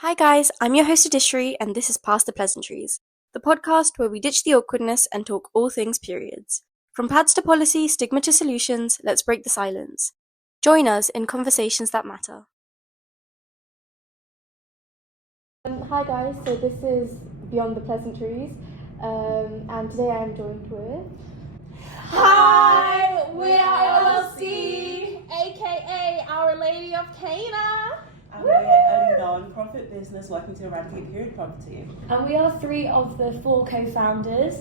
Hi guys, I'm your host Adishri and this is Past the Pleasantries, the podcast where we ditch the awkwardness and talk all things periods. From pads to policy, stigma to solutions, let's break the silence. Join us in conversations that matter. Hi guys, so this is Beyond the Pleasantries, and today I am joined with... Hi, we're LLC, aka Our Lady of Cana. And we're a non-profit business working to eradicate period poverty. And we are three of the four co-founders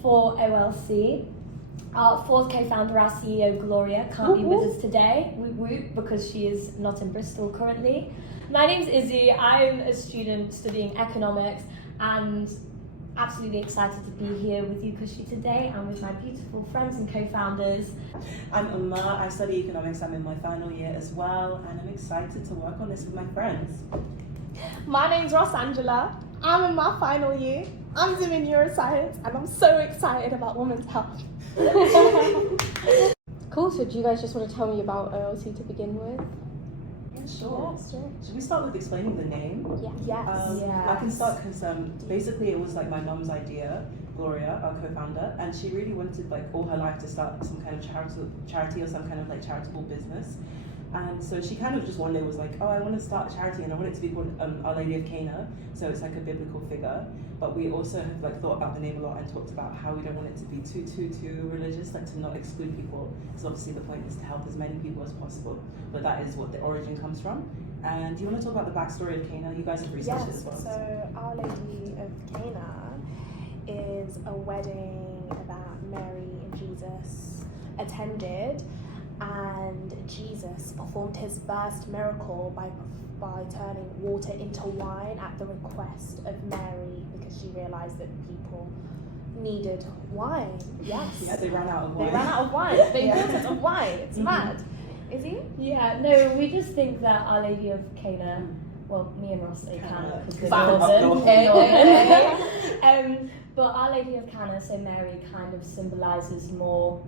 for OLC. Our fourth co-founder, our CEO Gloria, can't be with us today, because she is not in Bristol currently. My name's Izzy. I'm a student studying economics and absolutely excited to be here with you, Kushi, today, and with my beautiful friends and co-founders. I'm Umma. I study economics. I'm in my final year as well, and I'm excited to work on this with my friends. My name's Rosangela. I'm in my final year. I'm doing neuroscience, and I'm so excited about women's health. Cool, so do you guys just want to tell me about OLC to begin with? Sure. Yes, sure. Should we start with explaining the name? Yes. I can start because basically it was like my mum's idea, Gloria, our co-founder, and she really wanted like all her life to start some kind of charity or some kind of like charitable business. And so she kind of just one day was like, oh, I want to start a charity and I want it to be called Our Lady of Cana, so it's like a biblical figure. But we also have like thought about the name a lot and talked about how we don't want it to be too religious, like to not exclude people. Because obviously the point is to help as many people as possible. But that is what the origin comes from. And do you want to talk about the backstory of Cana? You guys have researched it as well. So Our Lady of Cana is a wedding that Mary and Jesus attended, and Jesus performed his first miracle by turning water into wine at the request of Mary, because she realized that people needed wine. Yes. Yeah, they ran out of wine. They ran out of wine. They wanted of wine. It's mad. Izzy? Yeah, no, we just think that Our Lady of Cana, well, me and Ross say Cana because we're Up northern. But Our Lady of Cana, so Mary, kind of symbolises more,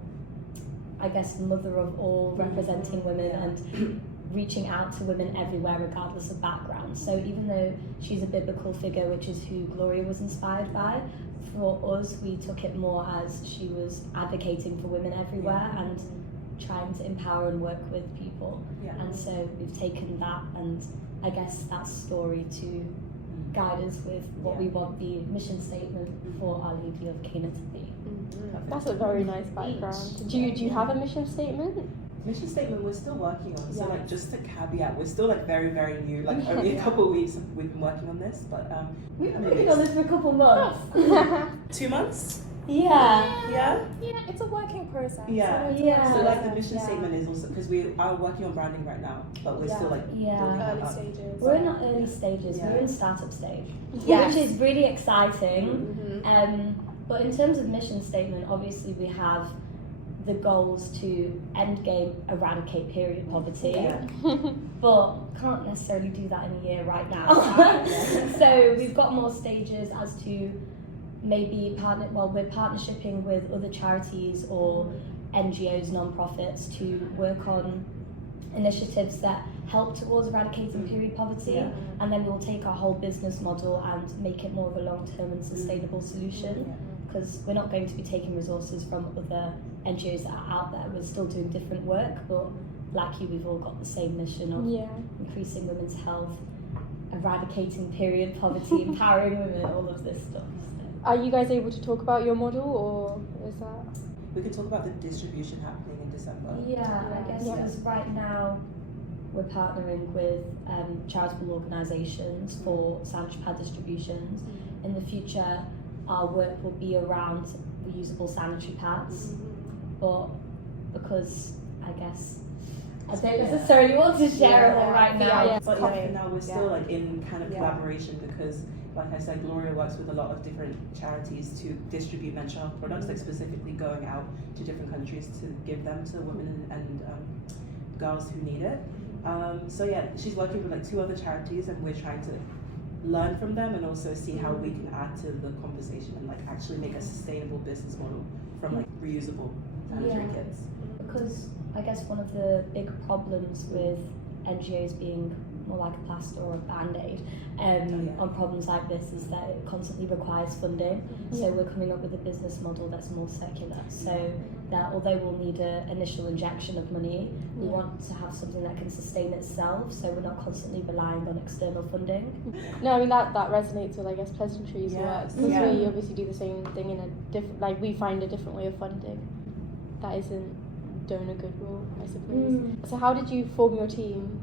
I guess, mother of all, representing women and reaching out to women everywhere regardless of background. So even though she's a biblical figure, which is who Gloria was inspired by, for us we took it more as she was advocating for women everywhere and trying to empower and work with people. And so we've taken that and I guess that story to guide us with what we want the mission statement for Our Lady of Cana to be. That's a very nice background. Do you have a mission statement? Mission statement we're still working on. So like just a caveat, we're still like very new. Like only a couple of weeks we've been working on this, but we've been working on this for a couple months. 2 months? Yeah, It's a working process. So like the mission statement is also, because we are working on branding right now, but we're still like building that Early up. stages. We're in our early stages, we're in startup stage, Yes. which is really exciting. But in terms of mission statement, obviously we have the goals to end game eradicate period poverty, but can't necessarily do that in a year right now. So we've got more stages as to maybe we're partnershiping with other charities or NGOs, non-profits, to work on initiatives that help towards eradicating period poverty, and then we'll take our whole business model and make it more of a long-term and sustainable solution, because we're not going to be taking resources from other NGOs that are out there. We're still doing different work, but like you, we've all got the same mission of increasing women's health, eradicating period poverty, empowering women, all of this stuff. Are you guys able to talk about your model, or is that... We can talk about the distribution happening in December. I guess because right now we're partnering with charitable organisations for sanitary pad distributions. In the future, our work will be around reusable sanitary pads, but because I guess I don't necessarily want to share it all right now. But for now we're still like in kind of collaboration, because like I said, Gloria works with a lot of different charities to distribute menstrual health products, like specifically going out to different countries to give them to women and girls who need it. So she's working with like 2 other charities, and we're trying to learn from them and also see how we can add to the conversation and like actually make a sustainable business model from like reusable sanitary kits. Because I guess one of the big problems with NGOs being more like a plaster or a band-aid on problems like this is that it constantly requires funding. So we're coming up with a business model that's more circular, so that although we'll need an initial injection of money, we want to have something that can sustain itself, so we're not constantly relying on external funding. No, I mean that resonates with, I guess, pleasantries work, because we obviously do the same thing in a different, like we find a different way of funding that isn't donor goodwill, I suppose. So how did you form your team?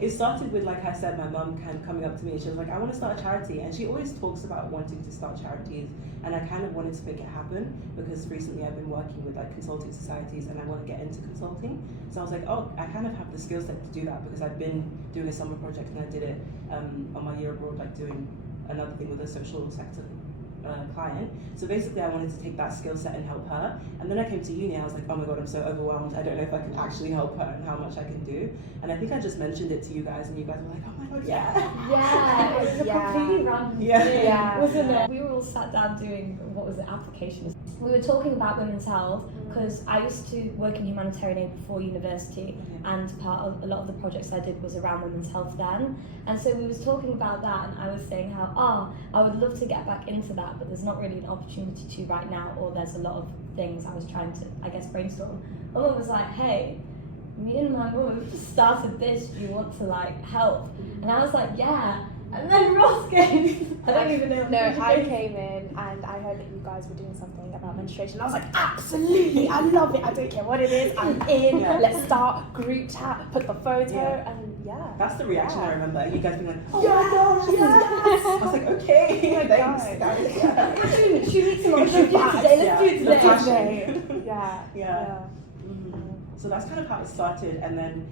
It started with, like I said, my mum kind of coming up to me and she was like, I want to start a charity. And she always talks about wanting to start charities. And I kind of wanted to make it happen because recently I've been working with like consulting societies and I want to get into consulting. So I was like, oh, I kind of have the skill set to do that because I've been doing a summer project and I did it on my year abroad, like doing another thing with a social sector client. So basically I wanted to take that skill set and help her, and then I came to uni and I was like, oh my god, I'm so overwhelmed, I don't know if I can actually help her and how much I can do. And I think I just mentioned it to you guys and you guys were like, oh my god, yeah, it was a completely random thing, wasn't it? We were all sat down doing, what was it, applications. We were talking about women's health because I used to work in humanitarian aid before university, and part of a lot of the projects I did was around women's health then. And so we was talking about that, and I was saying how I would love to get back into that, but there's not really an opportunity to right now, or there's a lot of things I was trying to, I guess, brainstorm. And one was like, hey, me and my mum have just started this, do you want to like help? And I was like, yeah. And then Ross came. I don't even know. No, I came in and I heard that you guys were doing something about menstruation. I was like, absolutely, I love it. I don't care what it is. I'm in. Let's start group chat. Put the photo and That's the reaction I remember. You guys being like, oh my gosh, yes. I was like, okay, thanks, guys. We're doing 2 weeks in let's do it today. Let's do it today. Yeah. So that's kind of how it started, and then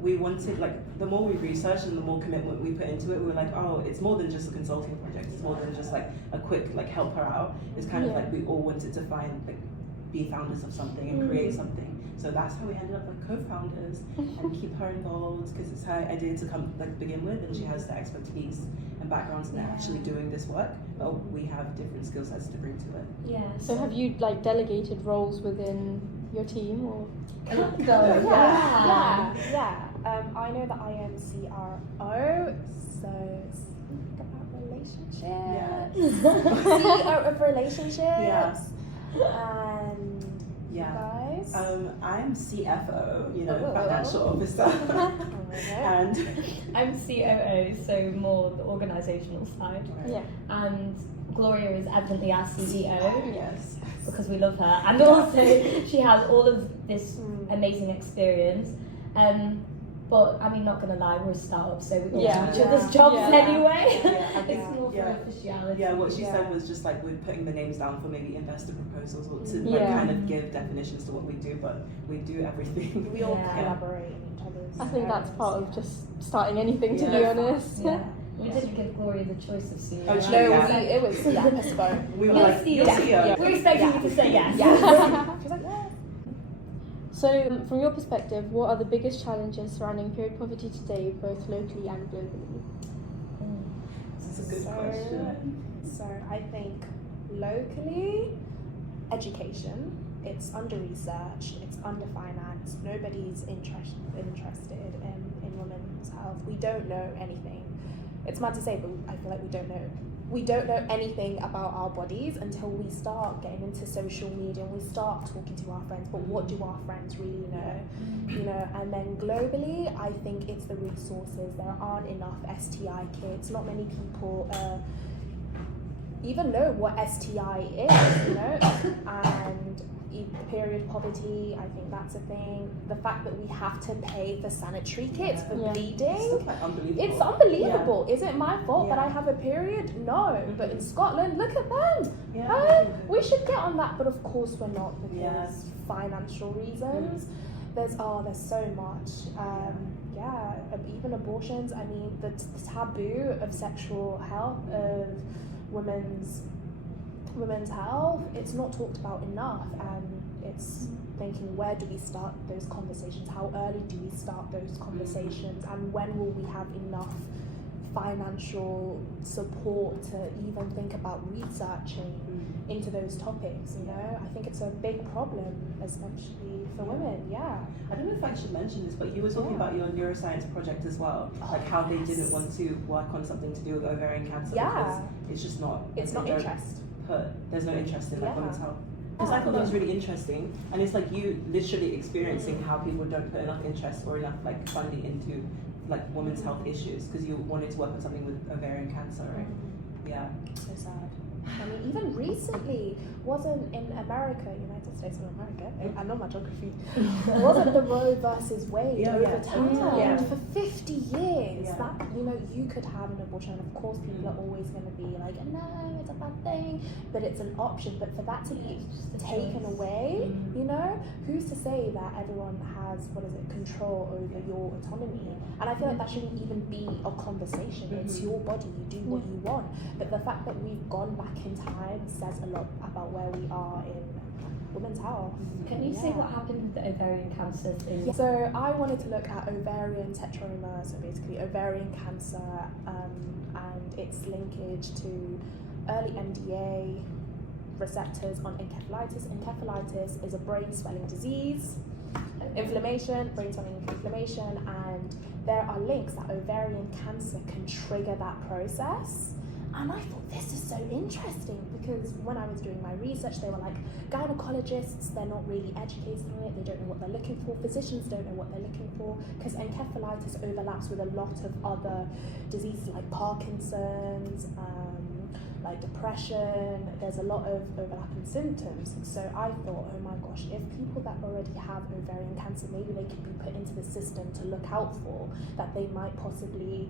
we wanted, like, the more we researched and the more commitment we put into it, we were like, oh, it's more than just a consulting project. It's more than just like a quick like help her out. It's kind of like we all wanted to find, like, be founders of something and create something. So that's how we ended up like co-founders and keep her involved because it's her idea to come like begin with, and she has the expertise and backgrounds in actually doing this work. But we have different skill sets to bring to it. Yeah. So have you like delegated roles within your team or? I know that I am CRO, so speak about relationships. CEO of relationships. And you guys? I'm CFO, financial officer. And I'm COO, so more the organisational side. Yeah. And Gloria is evidently our CEO. Yes. Because we love her, and also she has all of this amazing experience. But I mean, not gonna lie, we're a startup, so we all do each other's jobs anyway. It's more for officiality. Yeah, what she said was just like we're putting the names down for maybe investor proposals or to like kind of give definitions to what we do, but we do everything. We all collaborate in each other's. I think that's part of just starting anything, to be honest. Yeah. We didn't give Gloria the choice of CEO. Oh, it was postponed. We were like, you're CEO. We're expecting you to say yes. She's like, yes. So, from your perspective, what are the biggest challenges surrounding period poverty today, both locally and globally? That's a good question. So, I think locally, education. It's under-researched, it's under-financed, nobody's interested in women's health. We don't know anything. It's mad to say, but I feel like we don't know anything about our bodies until we start getting into social media and we start talking to our friends. But what do our friends really know? You know, and then globally, I think it's the resources. There aren't enough STI kits. Not many people even know what STI is, you know, and period poverty, I think that's a thing. The fact that we have to pay for sanitary kits for bleeding, it's unbelievable. Is it my fault that I have a period? No, but in Scotland, look at them. We should get on that, but of course we're not because financial reasons. There's so much. Even abortions. I mean, the taboo of sexual health, of women's health, it's not talked about enough, and it's thinking, where do we start those conversations? How early do we start those conversations? And when will we have enough financial support to even think about researching into those topics, you know. I think it's a big problem, especially for women. I don't know if I should mention this, but you were talking about your neuroscience project as well, like how they didn't want to work on something to do with ovarian cancer because it's just not. It's not interest. There's no interest in like women's health. Because I thought that was really interesting, and it's like you literally experiencing how people don't put enough interest or enough like funding into like women's health issues because you wanted to work on something with ovarian cancer, right? Yeah. So sad. I mean, even recently, wasn't in America, United States of America, I know my geography, wasn't the Roe versus Wade overturned for 50 years? That, you know, you could have an abortion, and of course people are always going to be like, no, it's a bad thing, but it's an option. But for that to be taken away, you know, who's to say that everyone has, control over your autonomy? And I feel like that shouldn't even be a conversation. It's your body, you do what you want. But the fact that we've gone back in time says a lot about where we are in women's health. Can you say what happened with the ovarian cancer thing? So I wanted to look at ovarian tetraroma, so basically ovarian cancer, and its linkage to early MDA receptors on encephalitis. Encephalitis is a brain swelling disease, inflammation, brain swelling inflammation, and there are links that ovarian cancer can trigger that process. And I thought, this is so interesting, because when I was doing my research, they were like, gynecologists, they're not really educated on it, they don't know what they're looking for, physicians don't know what they're looking for, because encephalitis overlaps with a lot of other diseases like Parkinson's, like depression. There's a lot of overlapping symptoms. So I thought, oh my gosh, if people that already have ovarian cancer, maybe they can be put into the system to look out for, that they might possibly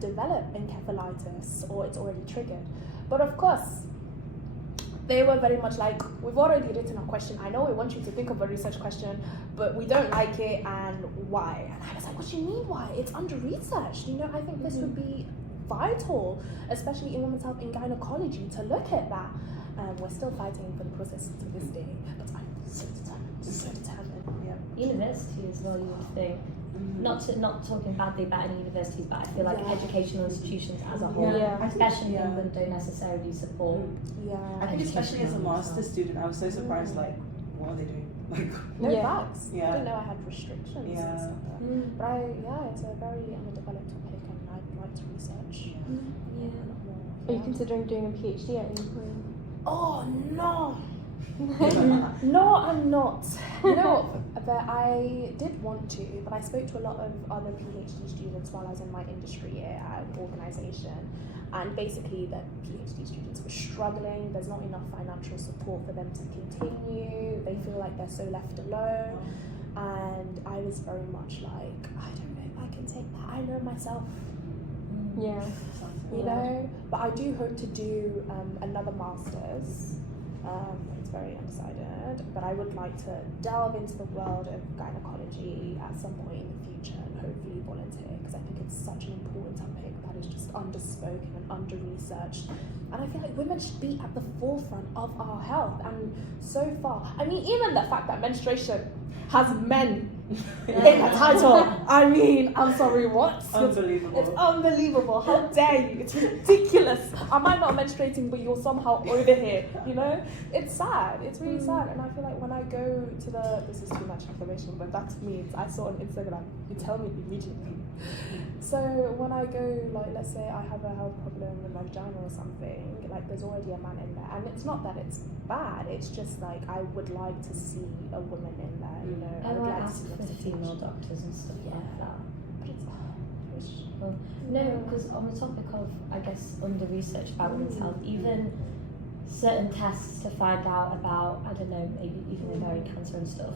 develop encephalitis, or it's already triggered. But of course, they were very much like, we've already written a question, I know we want you to think of a research question, but we don't like it, and why? And I was like, what do you mean why? It's under research, you know. I think this would be vital, especially in women's health, in gynecology, to look at that. We're still fighting for the process to this day, but I'm so determined. University as well, you would think. Not talking badly about any universities, but I feel like educational institutions as a whole, especially in England, don't necessarily support. I think especially as a master's student, I was so surprised, like, what are they doing? Like, no facts. I didn't know I had restrictions and stuff. But it's a very underdeveloped topic, and I'd like to research. Are you considering doing a PhD at any point? Oh no! No, I'm not. You know, but I did want to, but I spoke to a lot of other PhD students while I was in my industry year at an organisation, and basically the PhD students were struggling. There's not enough financial support for them to continue. They feel like they're so left alone, and I was very much like, I don't know if I can take that. I know myself. You know, but I do hope to do another master's. It's very undecided, but I would like to delve into the world of gynecology at some point in the future, and hopefully volunteer, because I think it's such an important topic that is just underspoken and under-researched. And I feel like women should be at the forefront of our health. And so far, I mean, even the fact that menstruation has men in the title. I mean, I'm sorry, what? Unbelievable. It's unbelievable. How dare you? It's ridiculous. I might not menstruating, but you're somehow over here, you know? It's sad. It's really sad. And I feel like when I go to this is too much information, but that means I saw on Instagram, you tell me immediately. So when I go, like, let's say I have a health problem with my vagina or something, like, there's already a man in there. And it's not that it's bad, it's just like, I would like to see a woman in there, you know? I would like to see for female doctors and stuff like that. But it's no, because on the topic of, I guess, under research about women's health, even certain tests to find out about, I don't know, maybe even ovarian cancer and stuff,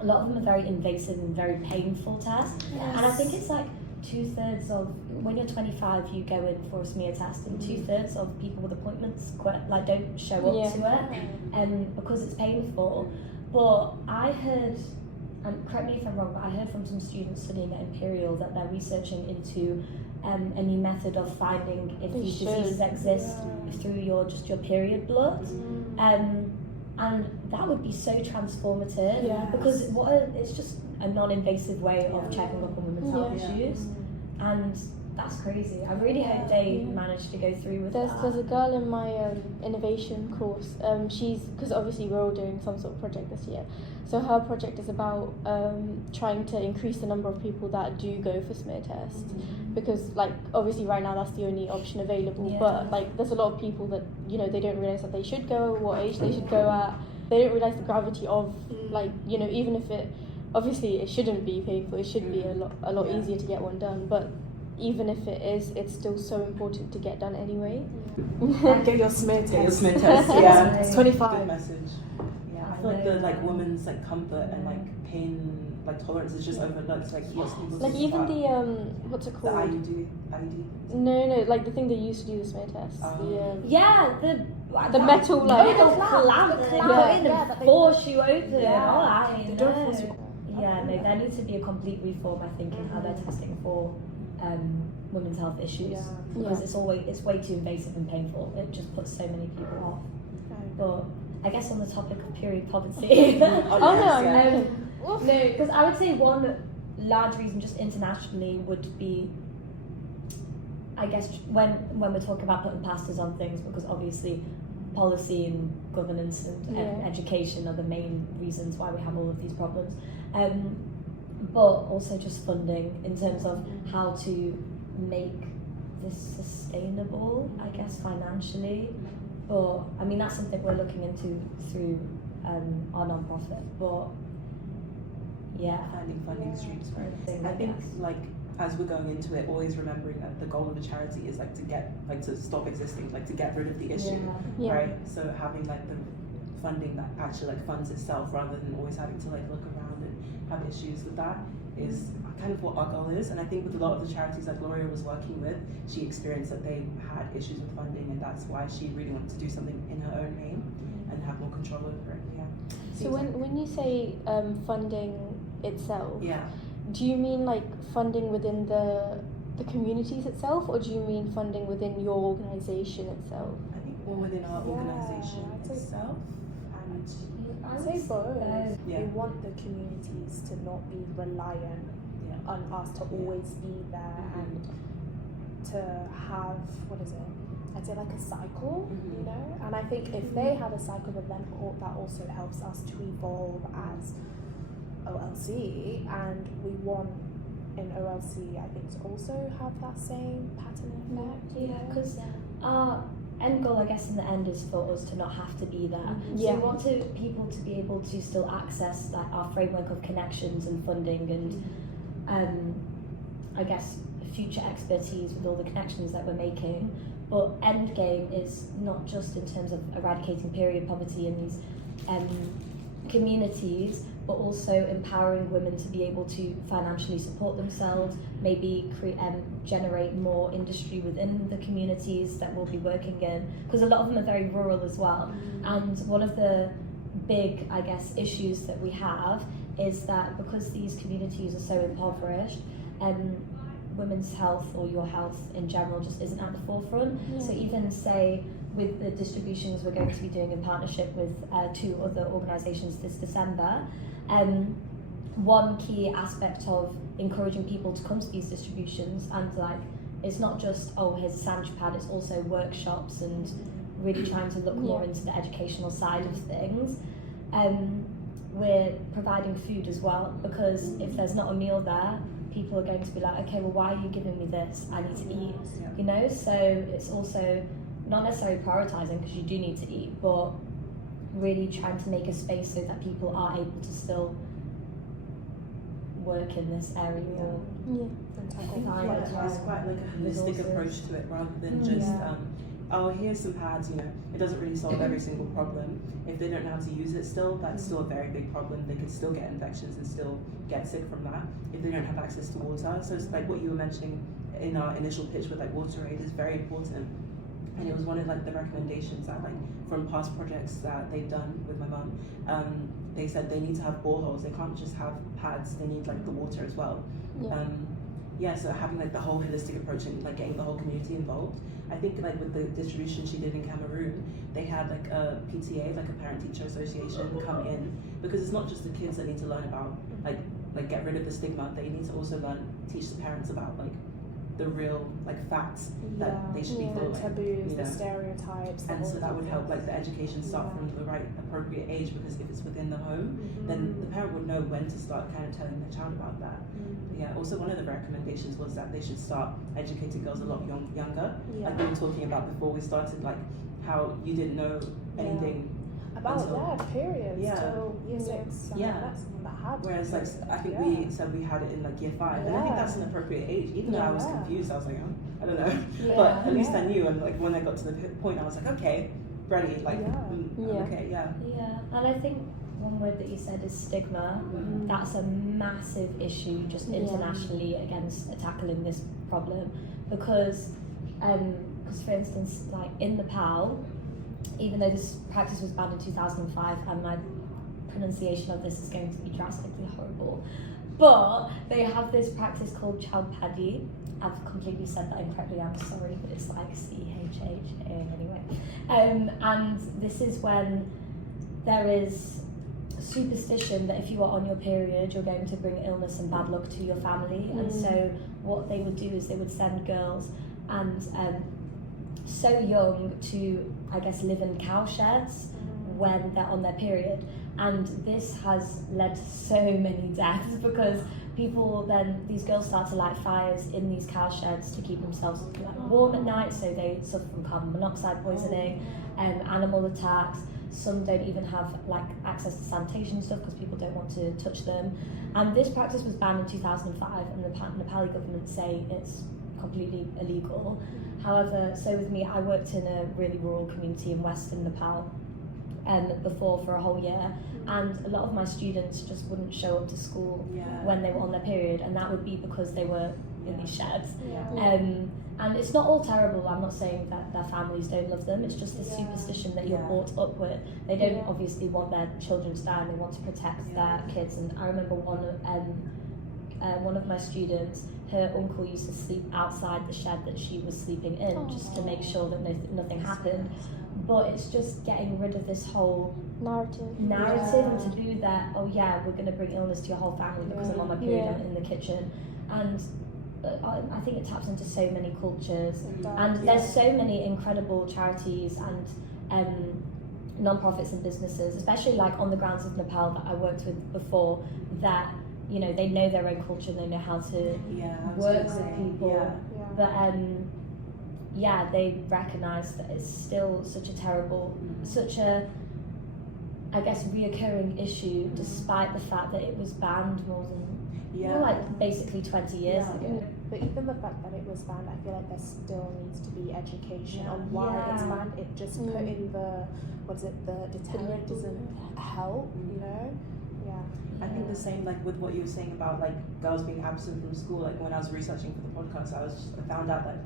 a lot of them are very invasive and very painful tests. And I think it's like 2/3 of, when you're 25, you go in for a smear test, and 2/3 of people with appointments don't show up to it, because it's painful. But I heard, and correct me if I'm wrong, but I heard from some students studying at Imperial that they're researching into a new method of finding if these diseases exist through your period blood. And that would be so transformative, because it's just a non-invasive way of checking up on women's health issues. And That's crazy. I really hope they manage to go through with that. There's a girl in my innovation course. She's, because obviously we're all doing some sort of project this year. So her project is about trying to increase the number of people that do go for smear tests. Because like obviously right now that's the only option available. But like there's a lot of people that, you know, they don't realise that they should go, what age they should go at. They don't realise the gravity of like, you know, even if it, obviously it shouldn't be painful, it should be a lot easier to get one done. But even if it is, it's still so important to get done anyway. Get your smear test. Get your smear test, yeah. It's 25. Good message. Yeah, I feel like the like women's like comfort and like pain like tolerance is just overlooked. Like like even the what's it called? The IUD. No, like the thing they used to do the smear test. The metal like clamp thing that force you open. They don't force you. Yeah, no, there needs to be a complete reform, I think, in how they're testing for women's health issues, because it's way too invasive and painful. It just puts so many people off. But I guess on the topic of period poverty, no, because I would say one large reason just internationally would be, I guess, when we're talking about putting pastors on things, because obviously policy and governance and education are the main reasons why we have all of these problems. But also just funding in terms of how to make this sustainable, I guess, financially. But I mean, that's something we're looking into through our non-profit. But yeah, finding funding streams for it. I think like as we're going into it, always remembering that the goal of a charity is like to get like to stop existing, like to get rid of the issue, right? So having like the funding that actually like funds itself rather than always having to like look around and have issues with that is kind of what our goal is. And I think with a lot of the charities that Gloria was working with, she experienced that they had issues with funding, and that's why she really wanted to do something in her own name and have more control over it. So when you say funding itself, do you mean like funding within the communities itself, or do you mean funding within your organisation itself? I think more within our organisation itself. I'd say both. We want the communities to not be reliant on us to always be there and to have, what is it? I'd say like a cycle, you know? And I think if they have a cycle of them, that also helps us to evolve as OLC, and we want in OLC, I think, to also have that same pattern effect. Yeah, because our end goal, I guess, in the end is for us to not have to be there. So we want people to be able to still access like our framework of connections and funding and I guess future expertise with all the connections that we're making. But end game is not just in terms of eradicating period poverty in these communities, but also empowering women to be able to financially support themselves, maybe generate more industry within the communities that we'll be working in, because a lot of them are very rural as well. And one of the big, I guess, issues that we have is that because these communities are so impoverished, women's health or your health in general just isn't at the forefront. So even say with the distributions we're going to be doing in partnership with 2 other organisations this December, one key aspect of encouraging people to come to these distributions, and like it's not just here's a sandwich pad, it's also workshops and really trying to look more into the educational side of things. We're providing food as well, because if there's not a meal there, people are going to be like, okay, well, why are you giving me this? I need to eat, you know? So it's also not necessarily prioritising, because you do need to eat, but really trying to make a space so that people are able to still work in this area. It's quite like a holistic approach to it, rather than just here's some pads, you know. It doesn't really solve every single problem. If they don't know how to use it still, that's still a very big problem. They could still get infections and still get sick from that if they don't have access to water. So it's like what you were mentioning in our initial pitch with like water aid is very important. And it was one of like the recommendations that like from past projects that they've done with my mum, they said they need to have boreholes. They can't just have pads, they need like the water as well. So having like the whole holistic approach and like getting the whole community involved. I think like with the distribution she did in Cameroon, they had like a PTA, like a parent-teacher association, come in, because it's not just the kids that need to learn about like get rid of the stigma. They need to also teach the parents about like the real like facts that they should be following. The taboos, you know? the stereotypes. And so that would help like the education start from the right appropriate age, because if it's within the home, then the parent would know when to start kind of telling their child about that. Yeah, also one of the recommendations was that they should start educating girls a lot younger. Like we were talking about before we started, like how you didn't know anything about periods till year 6. That's that had. Whereas like I think we said we had it in like year 5, and I think that's an appropriate age. Even though I was confused, I was like, I don't know, but at least I knew. And like when I got to the point, I was like, okay, ready. Like, okay, Yeah, and I think one word that you said is stigma. That's a massive issue just internationally against tackling this problem, because for instance, like in Nepal, even though this practice was banned in 2005, and my pronunciation of this is going to be drastically horrible, but they have this practice called chowpadi. I've completely said that incorrectly, I'm sorry, but it's like CHHA anyway. And this is when there is superstition that if you are on your period, you're going to bring illness and bad luck to your family. And so what they would do is they would send girls and so young to, I guess, live in cow sheds when they're on their period. And this has led to so many deaths, because these girls start to light fires in these cow sheds to keep themselves like warm at night, so they suffer from carbon monoxide poisoning and animal attacks. Some don't even have like access to sanitation stuff because people don't want to touch them. And this practice was banned in 2005, and the Nepali government say it's completely illegal. However, so with me, I worked in a really rural community in Western Nepal before for a whole year, and a lot of my students just wouldn't show up to school when they were on their period, and that would be because they were in these sheds. And it's not all terrible. I'm not saying that their families don't love them. It's just this superstition that you're brought up with. They don't obviously want their children to die, and they want to protect their kids. And I remember one of my students, her uncle used to sleep outside the shed that she was sleeping in, just to make sure that nothing happened. But it's just getting rid of this whole narrative and taboo that, oh yeah, we're going to bring illness to your whole family because I'm on my period in the kitchen. And I think it taps into so many cultures, and there's so many incredible charities and non-profits and businesses, especially like on the grounds of Nepal that I worked with before, that you know, they know their own culture, they know how to work with people, but they recognise that it's still such a terrible, such a, I guess, reoccurring issue, despite the fact that it was banned more than like basically 20 years ago. But even the fact that it was banned, I feel like there still needs to be education on why it's banned. It just put in the deterrent doesn't help, you know? I think the same like with what you were saying about like girls being absent from school. Like when I was researching for the podcast, I found out that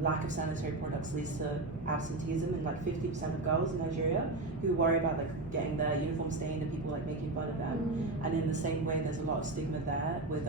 lack of sanitary products leads to absenteeism in like 50% of girls in Nigeria, who worry about like getting their uniform stained and people like making fun of them. And in the same way, there's a lot of stigma there with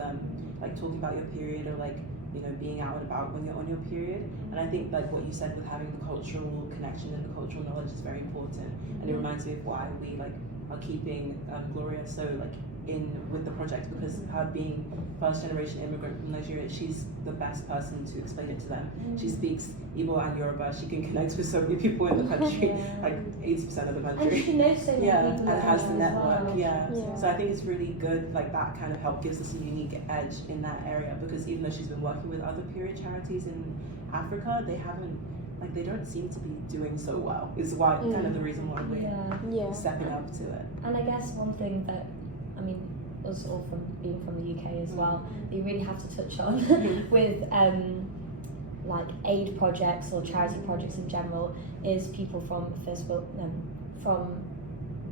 like talking about your period, or like, you know, being out and about when you're on your period. And I think like what you said with having the cultural connection and the cultural knowledge is very important. And it reminds me of why we like are keeping Gloria so like in with the project, because her being first generation immigrant from Nigeria, she's the best person to explain it to them. She speaks Igbo and Yoruba. She can connect with so many people in the country, like 80% of the country. And she knows so many people. And has the network. So I think it's really good, like that kind of help gives us a unique edge in that area, because even though she's been working with other period charities in Africa, they haven't, like, they don't seem to be doing so well, is why kind of the reason why we're stepping up to it. And I guess one thing that, I mean, us all from being from the UK as well, you really have to touch on with like aid projects or charity projects in general, is people from first world, from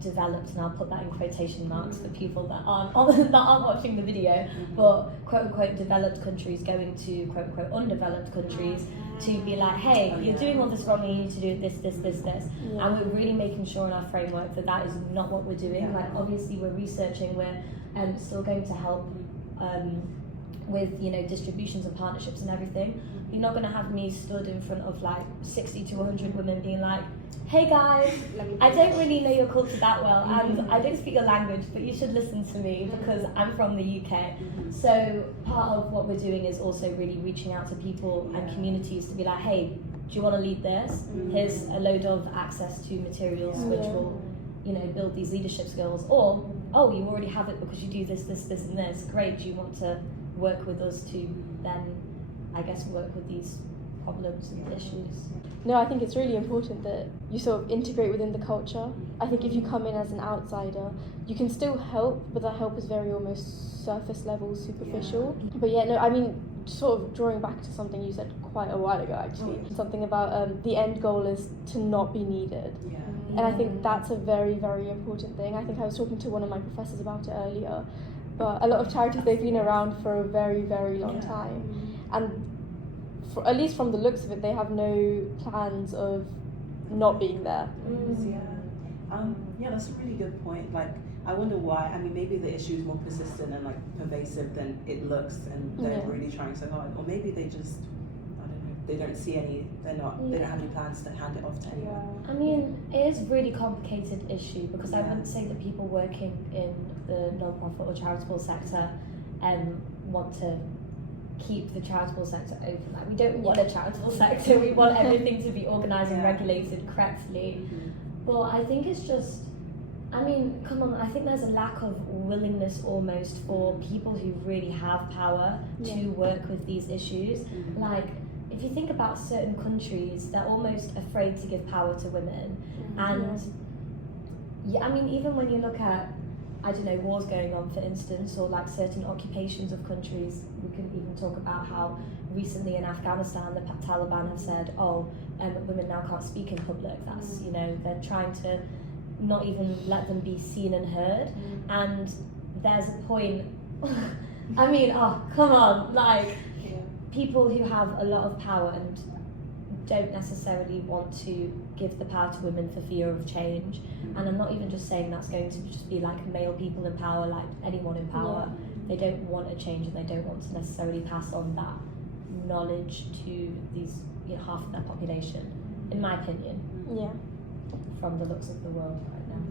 developed, and I'll put that in quotation marks for people that aren't watching the video, but quote unquote developed countries going to quote unquote undeveloped countries to be like, hey, you're doing all this wrong, you need to do this. And we're really making sure in our framework that that is not what we're doing. Like obviously we're researching, we're still going to help with, you know, distributions and partnerships and everything, you're not going to have me stood in front of like 60 to 100 women being like, hey guys, I don't really know your culture that well, and I don't speak your language, but you should listen to me because I'm from the UK. So part of what we're doing is also really reaching out to people and communities to be like, hey, do you want to lead this? Here's a load of access to materials which will, you know, build these leadership skills. Or, oh, you already have it because you do this, this, this, and this. Great, do you want to work with us to then, I guess, work with these problems and issues? No, I think it's really important that you sort of integrate within the culture. I think if you come in as an outsider, you can still help, but that help is very almost surface level, superficial. But yeah, no, I mean, sort of drawing back to something you said quite a while ago, actually, something about the end goal is to not be needed. And I think that's a very, very important thing. I think I was talking to one of my professors about it earlier, but a lot of charities, they've been around for a very, very long time. And at least from the looks of it, they have no plans of not being there. Yeah, that's a really good point. Like, I wonder why. I mean, maybe the issue is more persistent and like pervasive than it looks, and they're really trying so hard. Or maybe they just, I don't know, they don't see any. They don't have any plans to hand it off to anyone. I mean, it is a really complicated issue because I wouldn't say that people working in the non-profit or charitable sector want to keep the charitable sector open. Like, we don't want a charitable sector. We want everything to be organised and regulated correctly. But I think it's just, I mean, come on, I think there's a lack of willingness almost for people who really have power to work with these issues. Like, if you think about certain countries, they're almost afraid to give power to women. And I mean, even when you look at, I don't know, wars going on, for instance, or like certain occupations of countries, we can even talk about how recently in Afghanistan, the Taliban have said, women now can't speak in public. That's, you know, they're trying to not even let them be seen and heard. And there's a point, I mean, come on, like, people who have a lot of power and don't necessarily want to give the power to women for fear of change. And I'm not even just saying that's going to just be like male people in power, like anyone in power. They don't want a change, and they don't want to necessarily pass on that knowledge to these, you know, half of their population, in my opinion. From the looks of the world right now.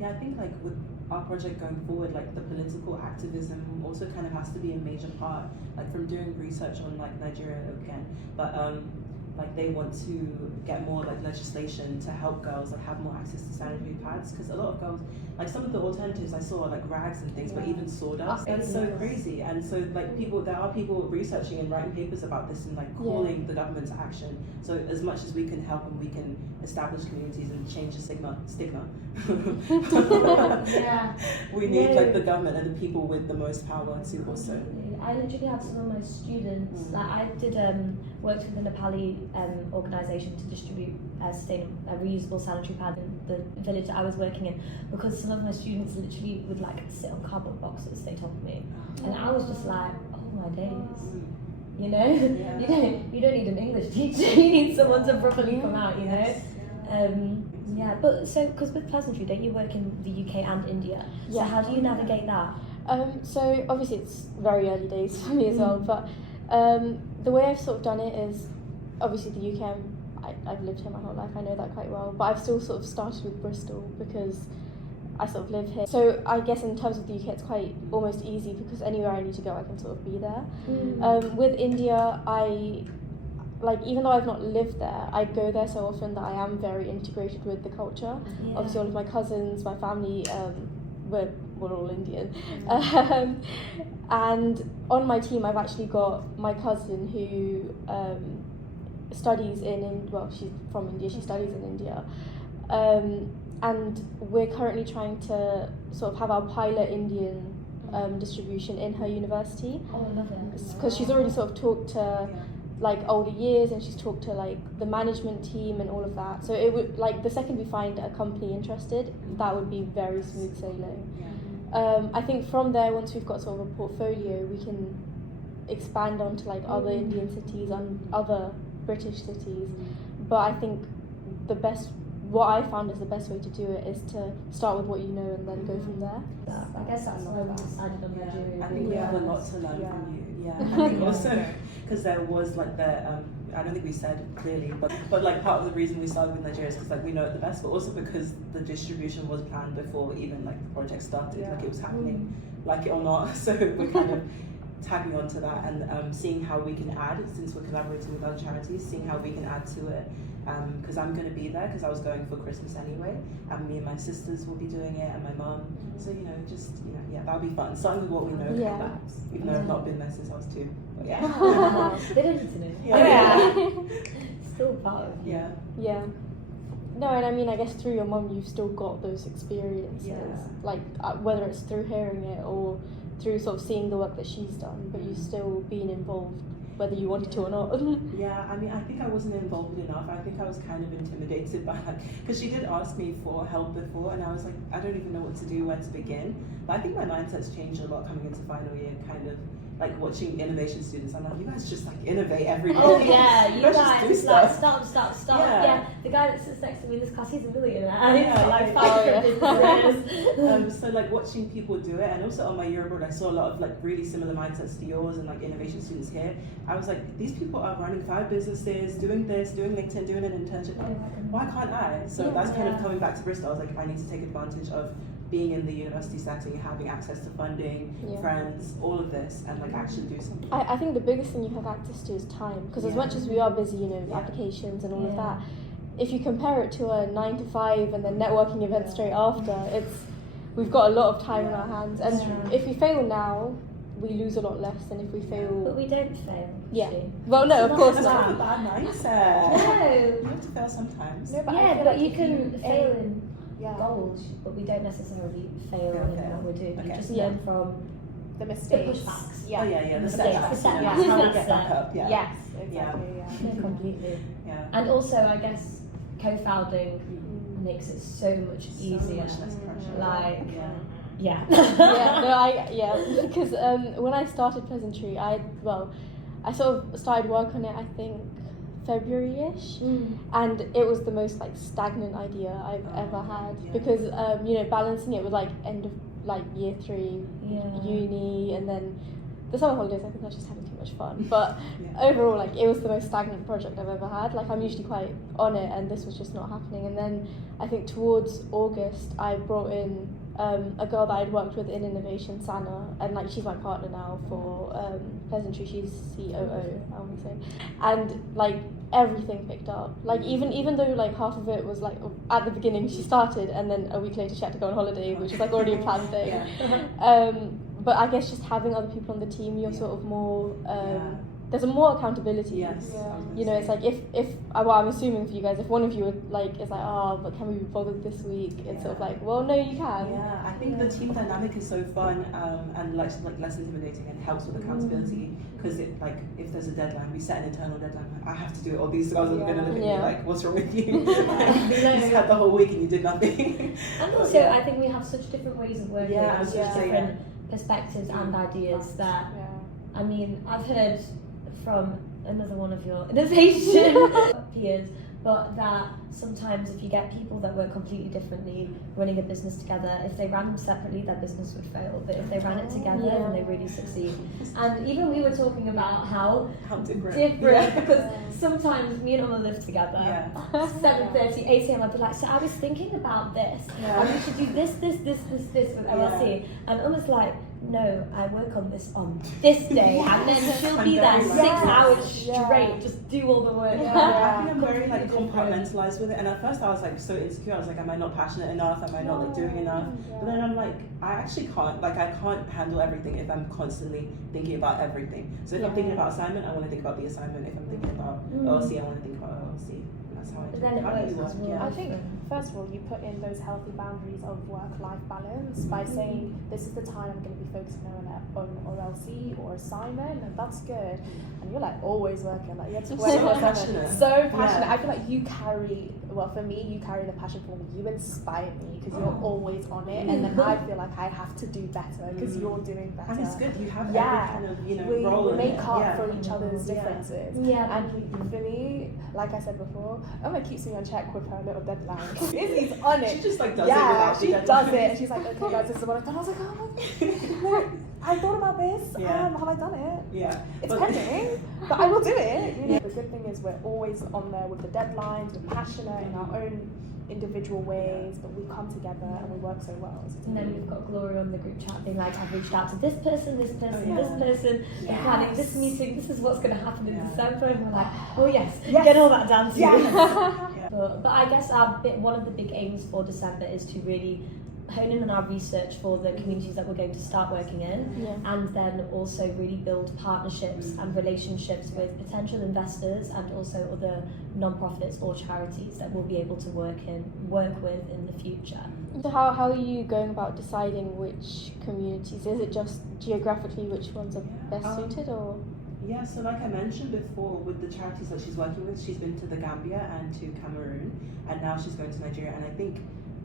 Yeah, I think like with our project going forward, like the political activism also kind of has to be a major part, like from doing research on like Nigeria again, but like they want to get more like legislation to help girls like have more access to sanitary pads, because a lot of girls, like some of the alternatives I saw are like rags and things, but even sawdust. That's so crazy. And so like there are people researching and writing papers about this and like calling the government to action. So as much as we can help and we can establish communities and change the stigma we need like the government and the people with the most power to also. I literally had some of my students, like I did worked with a Nepali organisation to distribute reusable sanitary pads in the village that I was working in, because some of my students literally would like sit on cardboard boxes, they told me, and I was just like, oh my days, you know, you don't need an English teacher, you need someone to properly come out, you know. But so, because with Pleasantry, don't you work in the UK and India? So how do you navigate that? So obviously it's very early days for me as well, but the way I've sort of done it is, obviously the UK, I've lived here my whole life, I know that quite well, but I've still sort of started with Bristol because I sort of live here. So I guess in terms of the UK it's quite almost easy, because anywhere I need to go I can sort of be there. With India, even though I've not lived there, I go there so often that I am very integrated with the culture. Obviously all of my cousins, my family, we're all Indian. And on my team I've actually got my cousin who studies she's from India, she studies in India. And we're currently trying to sort of have our pilot Indian distribution in her university. Oh, I love it. Because she's already sort of talked to like older years, and she's talked to like the management team and all of that. So it would, like, the second we find a company interested, that would be very smooth sailing. I think from there, once we've got sort of a portfolio, we can expand onto like other Indian cities and other British cities. But I think the best what I found is the best way to do it is to start with what you know and then go from there. I guess that's why we decided on Nigeria. I think we have a lot to learn from you. Yeah, I think also because there was like the I don't think we said clearly, but like part of the reason we started with Nigeria is because like we know it the best, but also because the distribution was planned before even like the project started, like it was happening, like it or not. So we're kind of tagging on to that and seeing how we can add, since we're collaborating with other charities, seeing how we can add to it. Because I'm going to be there because I was going for Christmas anyway, and me and my sisters will be doing it, and my mum. So just that'll be fun. Starting with what we know, even though I've not been there since I was 2. But They don't need to know. Still part of you. Yeah. No, and I mean, I guess through your mum, you've still got those experiences, like whether it's through hearing it or through sort of seeing the work that she's done, but you've still been involved, whether you wanted to or not. Yeah, I mean, I think I wasn't involved enough. I think I was kind of intimidated by that, because she did ask me for help before, and I was like, I don't even know what to do, where to begin. But I think my mindset's changed a lot coming into final year, kind of like watching innovation students. I'm like, you guys just like innovate every day. Oh yeah, you guys do like stuff. stop. Yeah. Yeah, the guy that sits next to me in this class, he's a millionaire. And he's Yeah, got like 5 different businesses. So like watching people do it, and also on my year abroad I saw a lot of like really similar mindsets to yours and like innovation students here. I was like, these people are running 5 businesses, doing this, doing LinkedIn, doing an internship. Why can't I? So that's kind of coming back to Bristol. I was like, I need to take advantage of being in the university setting, having access to funding, friends, all of this, and like actually do something. I think the biggest thing you have access to is time, because as much as we are busy, applications and all of that, if you compare it to a 9 to 5 and then networking event straight after, we've got a lot of time in our hands, and if we fail now, we lose a lot less than if we fail. But we don't fail. Well, no, of course That's not. not a bad mindset. No. You have to fail sometimes. No, but But you can fail in goals, but we don't necessarily fail in what we're doing. We just learn from the the mistakes. pushbacks. The setbacks. setbacks. Yeah. How to get back up. Yes, exactly. No, completely. Yeah. And also, I guess co-founding makes it so much easier. So much less pressure. Like, Because when I started Pleasantry, I sort of started work on it, I think February-ish, and it was the most like stagnant idea I've ever had, because balancing it with like end of like year 3 uni, and then the summer holidays, I think I was just having too much fun, but overall, like, it was the most stagnant project I've ever had. Like, I'm usually quite on it, and this was just not happening. And then I think towards August, I brought in a girl that I'd worked with in innovation, Sana, and like she's my partner now for Pleasantry. She's COO, I want to say, and like everything picked up. Like even though like half of it was like at the beginning she started, and then a week later she had to go on holiday, which was like already a planned thing. But I guess just having other people on the team, you're sort of more. There's a more accountability. Yes. It's like if I'm assuming for you guys, if one of you is like, but can we be bothered this week? It's sort of like, well, no, you can. Yeah, I think the team dynamic is so fun and like less intimidating, and helps with accountability, because if there's a deadline, we set an internal deadline. Like, I have to do it, or these guys are going to look at me like, what's wrong with you? You just had the whole week and you did nothing. And also, I think we have such different ways of working, and such different perspectives and ideas that. I mean, I've heard from another one of your innovation peers, but that sometimes if you get people that work completely differently running a business together, if they ran them separately, their business would fail, but if they ran it together, then they really succeed. And even we were talking about how different because sometimes me and Umma live together, 7:30, 8 a.m, I'd be like, so I was thinking about this, and we should do this with LLC, and Umma's like, no, I work on this on this day, and then she'll be there 6 hours straight, just do all the work. I think I'm very like compartmentalized with it, and at first I was like so insecure. I was like, am I not passionate enough? Am I not like doing enough? But then I'm like, I actually can't. Like, I can't handle everything if I'm constantly thinking about everything. So if I'm thinking about assignment, I want to think about the assignment. If I'm thinking about OLC, I want to think about OLC. That's how I do it. Then it How do you works work? as well. I think, first of all, you put in those healthy boundaries of work-life balance by saying, this is the time I'm going to be focusing on OLC or assignment, and that's good. And you're like always working, like you're 24/7. So passionate. I feel like you carry, for me, you carry the passion for me. You inspire me because you're always on it, and then I feel like I have to do better because you're doing better. And it's good. You have every kind of role we make in it. up for each other's differences. Yeah. And for me, like I said before, Umma keeps me on check with her little deadline. Izzy's on it. She just like does it Yeah, without the she deadline. does it. And she's like, okay, guys, this is what I've done. I was like, oh my no, I thought about this. Yeah. Have I done it? Yeah. It's pending, but I will do it. You know? The good thing is we're always on there with the deadlines. We're passionate in our own individual ways, but we come together and we work so well. And then we've got Gloria on the group chat being like, I've reached out to this person, this person, this person, Yes. planning this meeting, this is what's going to happen in December. And we're like, oh yes, Yes. get all that down to you. Yes. But I guess one of the big aims for December is to really hone in on our research for the communities that we're going to start working in, and then also really build partnerships and relationships with potential investors and also other non-profits or charities that we'll be able to work with in the future. So how are you going about deciding which communities? Is it just geographically which ones are best suited, or? Yeah, so like I mentioned before, with the charities that she's working with, she's been to the Gambia and to Cameroon, and now she's going to Nigeria. And I think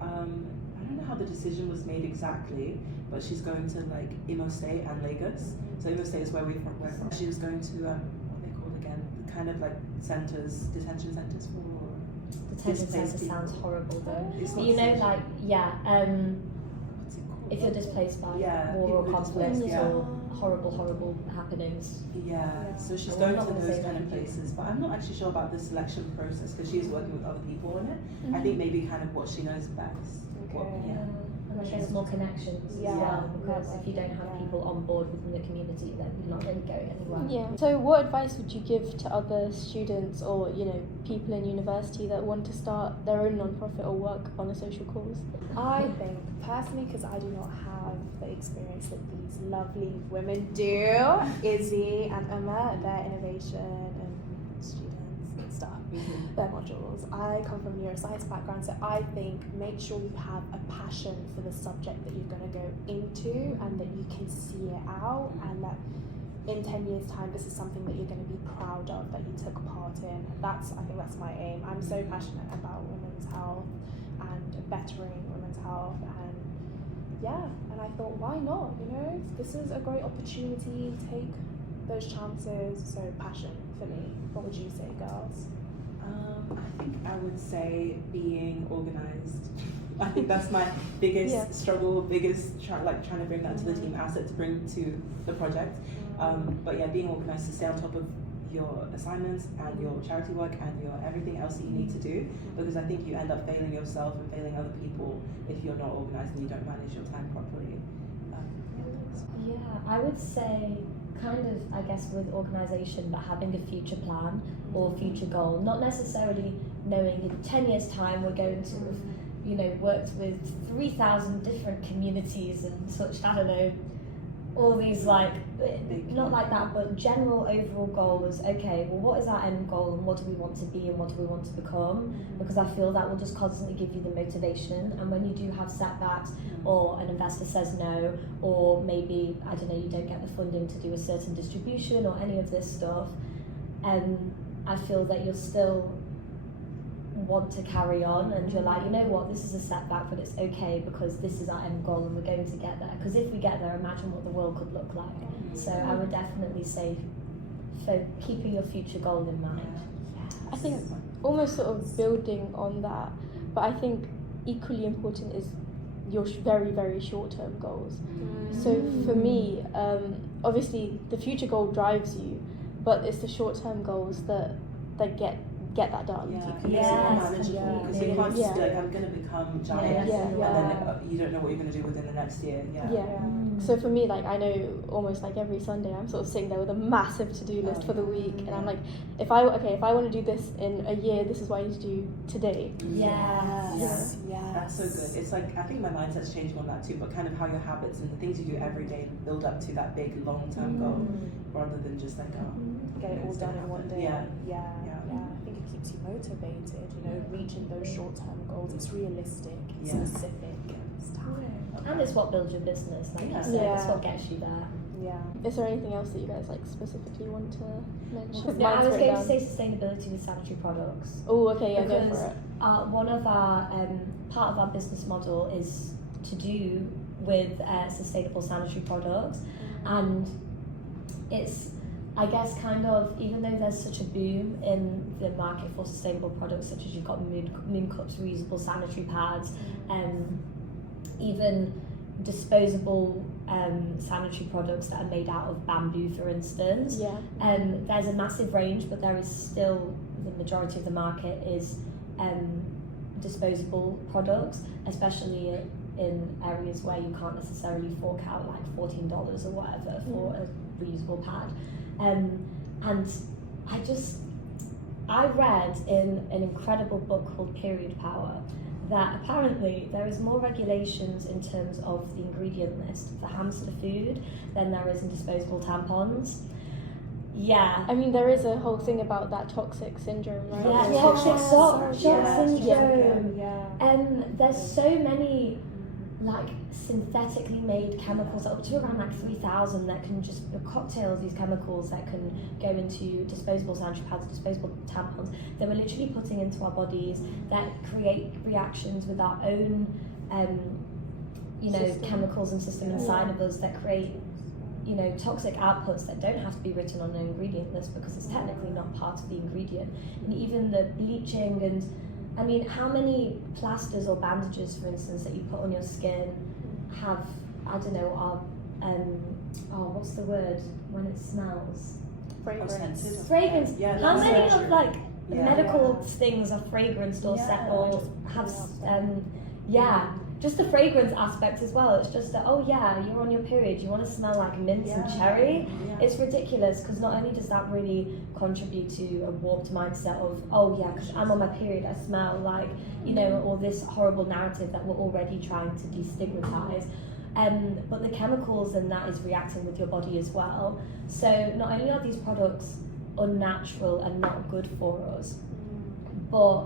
I don't know how the decision was made exactly, but she's going to like Imo State and Lagos. So Imo State is where we're from. She was going to what are they called again? Kind of like centers, detention centers for Detention displaced centre sounds people. horrible though. It's But not you know, detention. like What's it called? if you're displaced by Yeah, war or people who are conflict displaced, or horrible happenings. Yeah, so she's I'm going not to gonna those say kind of refugees. places, but I'm not actually sure about the selection process because she's working with other people on it. I think maybe kind of what she knows best. What, Okay. And I guess more connections Yeah. as well, because Yeah. if you don't have people on board within the community, then you're not really going anywhere. Yeah. So what advice would you give to other students or, people in university that want to start their own non-profit or work on a social cause? I think personally, because I do not have the experience that these lovely women do, Izzy and Umma, their innovation and students and stuff, their modules. I come from a neuroscience background, so I think make sure you have a passion for the subject that you're going to go into and that you can see it out, and that in 10 years time this is something that you're going to be proud of that you took part in. I think that's my aim. I'm so passionate about women's health and bettering women's health, and I thought, why not? This is a great opportunity. Take those chances. So passion for me. What would you say, girls? I think I would say being organized. I think that's my biggest struggle, trying to bring that to the team asset to bring to the project. But yeah, being organized to stay on top of your assignments and your charity work and your everything else that you need to do, because I think you end up failing yourself and failing other people if you're not organized and you don't manage your time properly. Yeah, I would say I guess with organisation, but having a future plan or future goal, not necessarily knowing in 10 years time we're going to have, worked with 3,000 different communities and such, I don't know, all these not like that, but general overall goal was, okay, well what is our end goal and what do we want to be and what do we want to become? Because I feel that will just constantly give you the motivation, and when you do have setbacks or an investor says no, or maybe, I don't know, you don't get the funding to do a certain distribution or any of this stuff, I feel that you'll still want to carry on, and you're like, you know what, this is a setback, but it's okay because this is our end goal and we're going to get there, because if we get there, imagine what the world could look like. So I would definitely say for keeping your future goal in mind. I think almost sort of building on that, but I think equally important is your very, very short-term goals. So for me, obviously the future goal drives you, but it's the short-term goals that get that done. Because you can't just be like, I'm going to become giant, and then you don't know what you're going to do within the next year. So for me, I know almost every Sunday I'm sort of sitting there with a massive to-do list for the week, and I'm like, if I want to do this in a year, this is what I need to do today. Yes. That's so good. It's I think my mindset's changing on that too, but kind of how your habits and the things you do every day build up to that big long-term goal, rather than just get it all done in one day. Yeah. I think it keeps you motivated, reaching those short-term goals. It's realistic, it's specific, it's time. And it's what builds your business, like you said, it's what gets you there. Is there anything else that you guys specifically want to mention? I was going to say sustainability with sanitary products. Oh, okay, go for Because it. one of our part of our business model is to do with sustainable sanitary products, and it's I guess kind of, even though there's such a boom in the market for sustainable products, such as you've got moon cups, reusable sanitary pads, even disposable sanitary products that are made out of bamboo, for instance. There's a massive range, but there is still, the majority of the market is disposable products, especially in areas where you can't necessarily fork out like $14 or whatever for a reusable pad. And I read in an incredible book called Period Power that apparently there is more regulations in terms of the ingredient list for hamster food than there is in disposable tampons. Yeah. I mean, there is a whole thing about that toxic syndrome, right? Yeah, toxic shock syndrome. Yeah. There's so many like synthetically made chemicals, up to around like 3,000 that can just, the cocktails, these chemicals that can go into disposable sanitary pads, disposable tampons, that we're literally putting into our bodies that create reactions with our own, chemicals and system inside of us that create, toxic outputs that don't have to be written on an ingredient list because it's technically not part of the ingredient. And even the bleaching and, I mean, how many plasters or bandages, for instance, that you put on your skin have, I don't know, what's the word when it smells? Fragrance. Fragrance. Yeah, How many so of like medical things are fragranced or set or have just the fragrance aspect as well. It's just that, you're on your period, you want to smell like mint and cherry. It's ridiculous because not only does that really contribute to a warped mindset of, because I'm on my period, I smell like, all this horrible narrative that we're already trying to destigmatize. But the chemicals and that is reacting with your body as well. So not only are these products unnatural and not good for us, but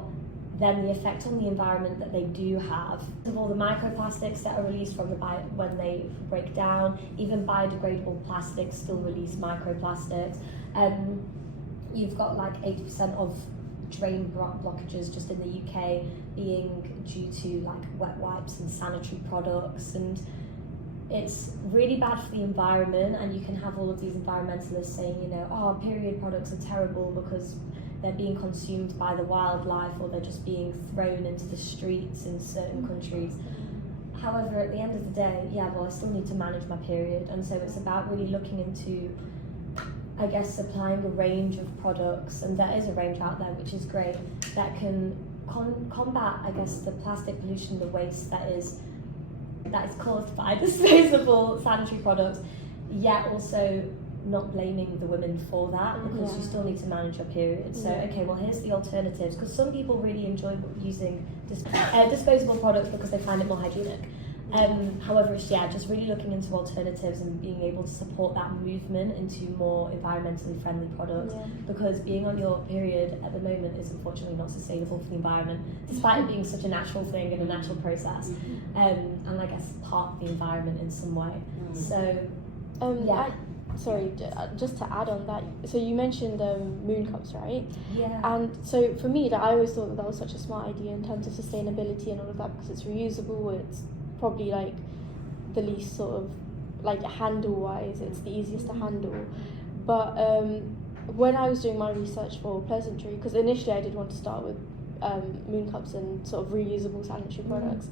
then the effect on the environment that they do have, of all the microplastics that are released from when they break down, even biodegradable plastics still release microplastics. You've got like 80% of drain blockages just in the UK being due to like wet wipes and sanitary products, and it's really bad for the environment. And you can have all of these environmentalists saying, period products are terrible because they're being consumed by the wildlife or they're just being thrown into the streets in certain countries. However, at the end of the day, I still need to manage my period, and so it's about really looking into, I guess, supplying a range of products, and there is a range out there which is great, that can combat, I guess, the plastic pollution, the waste that is caused by disposable sanitary products, yet also not blaming the women for that, because you still need to manage your period. So here's the alternatives, because some people really enjoy using disposable products because they find it more hygienic. However, it's just really looking into alternatives and being able to support that movement into more environmentally friendly products, because being on your period at the moment is unfortunately not sustainable for the environment, despite it being such a natural thing and a natural process, and I guess part of the environment in some way. So sorry, just to add on that, so you mentioned moon cups, right? Yeah. And so for me, I always thought that was such a smart idea in terms of sustainability and all of that, because it's reusable, it's probably like the least sort of like handle wise, it's the easiest to handle. But when I was doing my research for Pleasantry, because initially I did want to start with moon cups and sort of reusable sanitary products,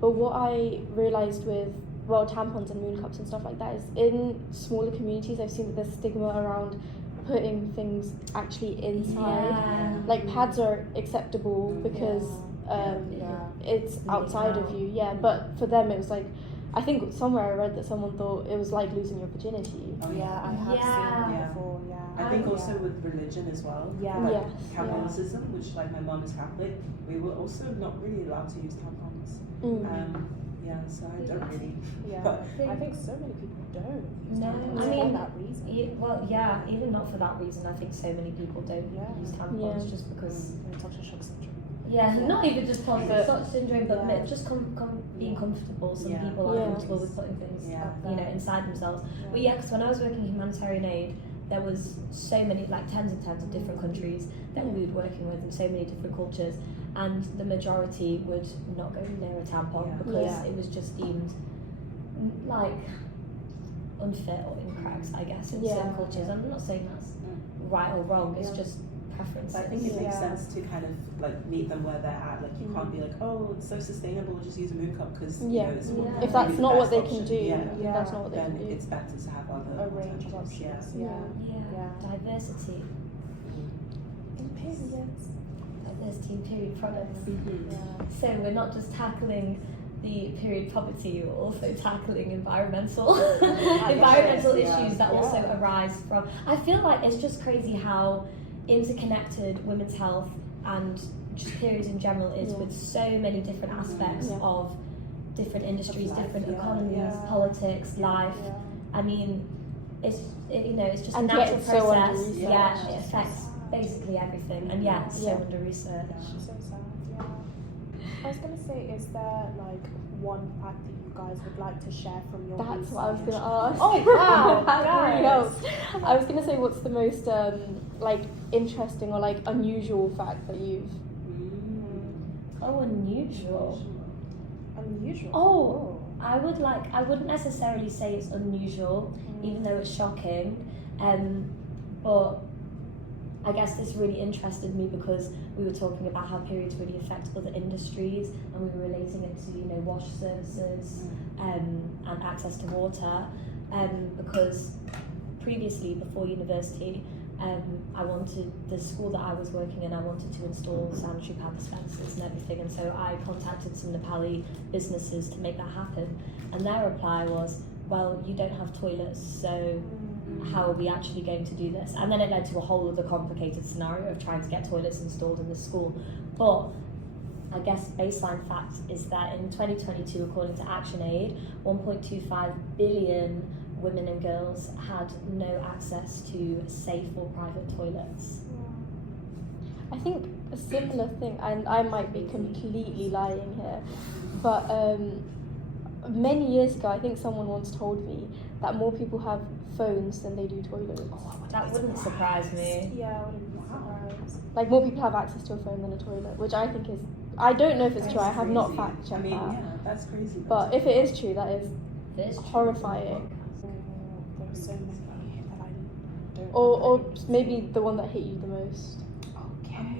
but what I realised with tampons and moon cups and stuff like that is, in smaller communities I've seen that there's stigma around putting things actually inside. Like pads are acceptable because it's outside of you, but for them it was like, I think somewhere I read that someone thought it was like losing your virginity. I have seen that before. I think also with religion as well. Catholicism, which like my mom is Catholic, we were also not really allowed to use tampons. So I don't really. But I think so many people don't use tampons for that reason. Even not for that reason. I think so many people don't use tampons just because toxic shock syndrome. Not even just toxic shock syndrome, but just being comfortable. Some people are comfortable with putting things, inside themselves. But because when I was working in humanitarian aid, there was so many, like tens and tens of different countries that we were working with, and so many different cultures, and the majority would not go near a tampon because it was just deemed like unfit or cracks, I guess, in Yeah. certain cultures. I'm not saying that's right or wrong, it's just preferences. I think it makes sense to kind of like meet them where they're at. Like you can't be like, oh, it's so sustainable, just use a moon cup because you know, it's not If that's really the not what best they option. can do, Yeah. that's not what they Then can do. it's better to have other A range of alternatives. options. Yeah. Diversity. In periods. Diversity in period products. Yeah. So we're not just tackling the period poverty, we're also tackling environmental issues that also arise from. I feel like it's just crazy how interconnected women's health and just periods in general is with so many different aspects of different industries, different economies, politics, life. I mean, it's just And a yet natural it's so process. under-researched. It affects basically everything, and yet it's so under researched. So sad, I was gonna say, is there like one fact that you guys would like to share from your That's research? what I was gonna ask. Oh wow, That really guys. helps. I was gonna say, what's the most like interesting or like unusual fact that you've? Oh, unusual. Unusual. Oh, I wouldn't necessarily say it's unusual, even though it's shocking. But I guess this really interested me because we were talking about how periods really affect other industries, and we were relating it to wash services and access to water. Because previously, before university, I wanted the school that I was working in. I wanted to install sanitary pad dispensers and everything, and so I contacted some Nepali businesses to make that happen. And their reply was, "Well, you don't have toilets, so how are we actually going to do this?" And then it led to a whole other complicated scenario of trying to get toilets installed in the school. But I guess baseline fact is that in 2022, according to ActionAid, 1.25 billion women and girls had no access to safe or private toilets. I think a similar thing, and I might be completely lying here, but many years ago, I think someone once told me that more people have phones than they do toilets. That wouldn't surprise me. Yeah, I wouldn't be surprised. Like more people have access to a phone than a toilet, which I think is, I don't know if it's true. I have not fact checked that. Yeah, that's crazy. But if it is true, that is This is horrifying. There are so many that I don't. Or maybe the one that hit you the most.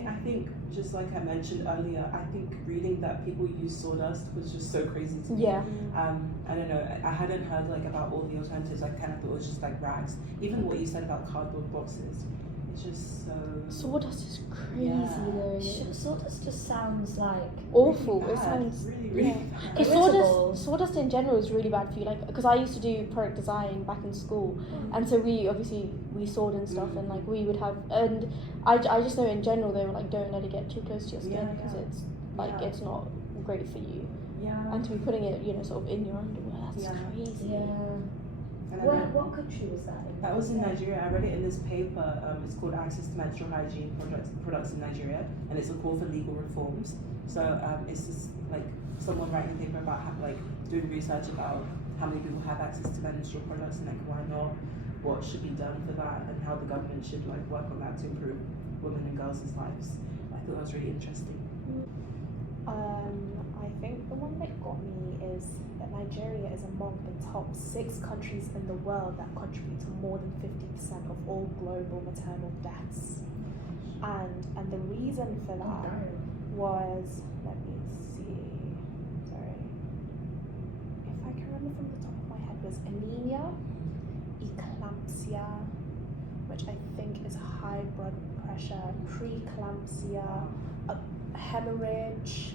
I think, just like I mentioned earlier, I think reading that people use sawdust was just so crazy to me. Yeah. I don't know, I hadn't heard like about all the alternatives. I kind of thought it was just like rags. Even what you said about cardboard boxes, it's just so Sawdust is crazy Yeah. though. Sawdust just sounds like Awful. bad, it sounds. really bad. Because Irritable. sawdust in general is really bad for you. Like, because I used to do product design back in school, and so we sawed and stuff, and like we would have, and I just know in general they were like, don't let it get too close to your skin because it's like it's not great for you. Yeah. And to be putting it, sort of in your underwear, that's crazy. And I What, read- what country was that in? That was in Nigeria. I read it in this paper. It's called Access to Menstrual Hygiene Products in Nigeria, and it's a call for legal reforms. So it's just like someone writing a paper about how, like doing research about how many people have access to menstrual products and like why not, what should be done for that, and how the government should like work on that to improve women and girls' lives. I thought that was really interesting. I think the one that got me is that Nigeria is among the top 6 countries in the world that contribute to more than 50% of all global maternal deaths. And the reason for that was, let me see, sorry, if I can remember from the top of my head, was anemia, eclampsia, which I think is high blood pressure, preeclampsia, hemorrhage,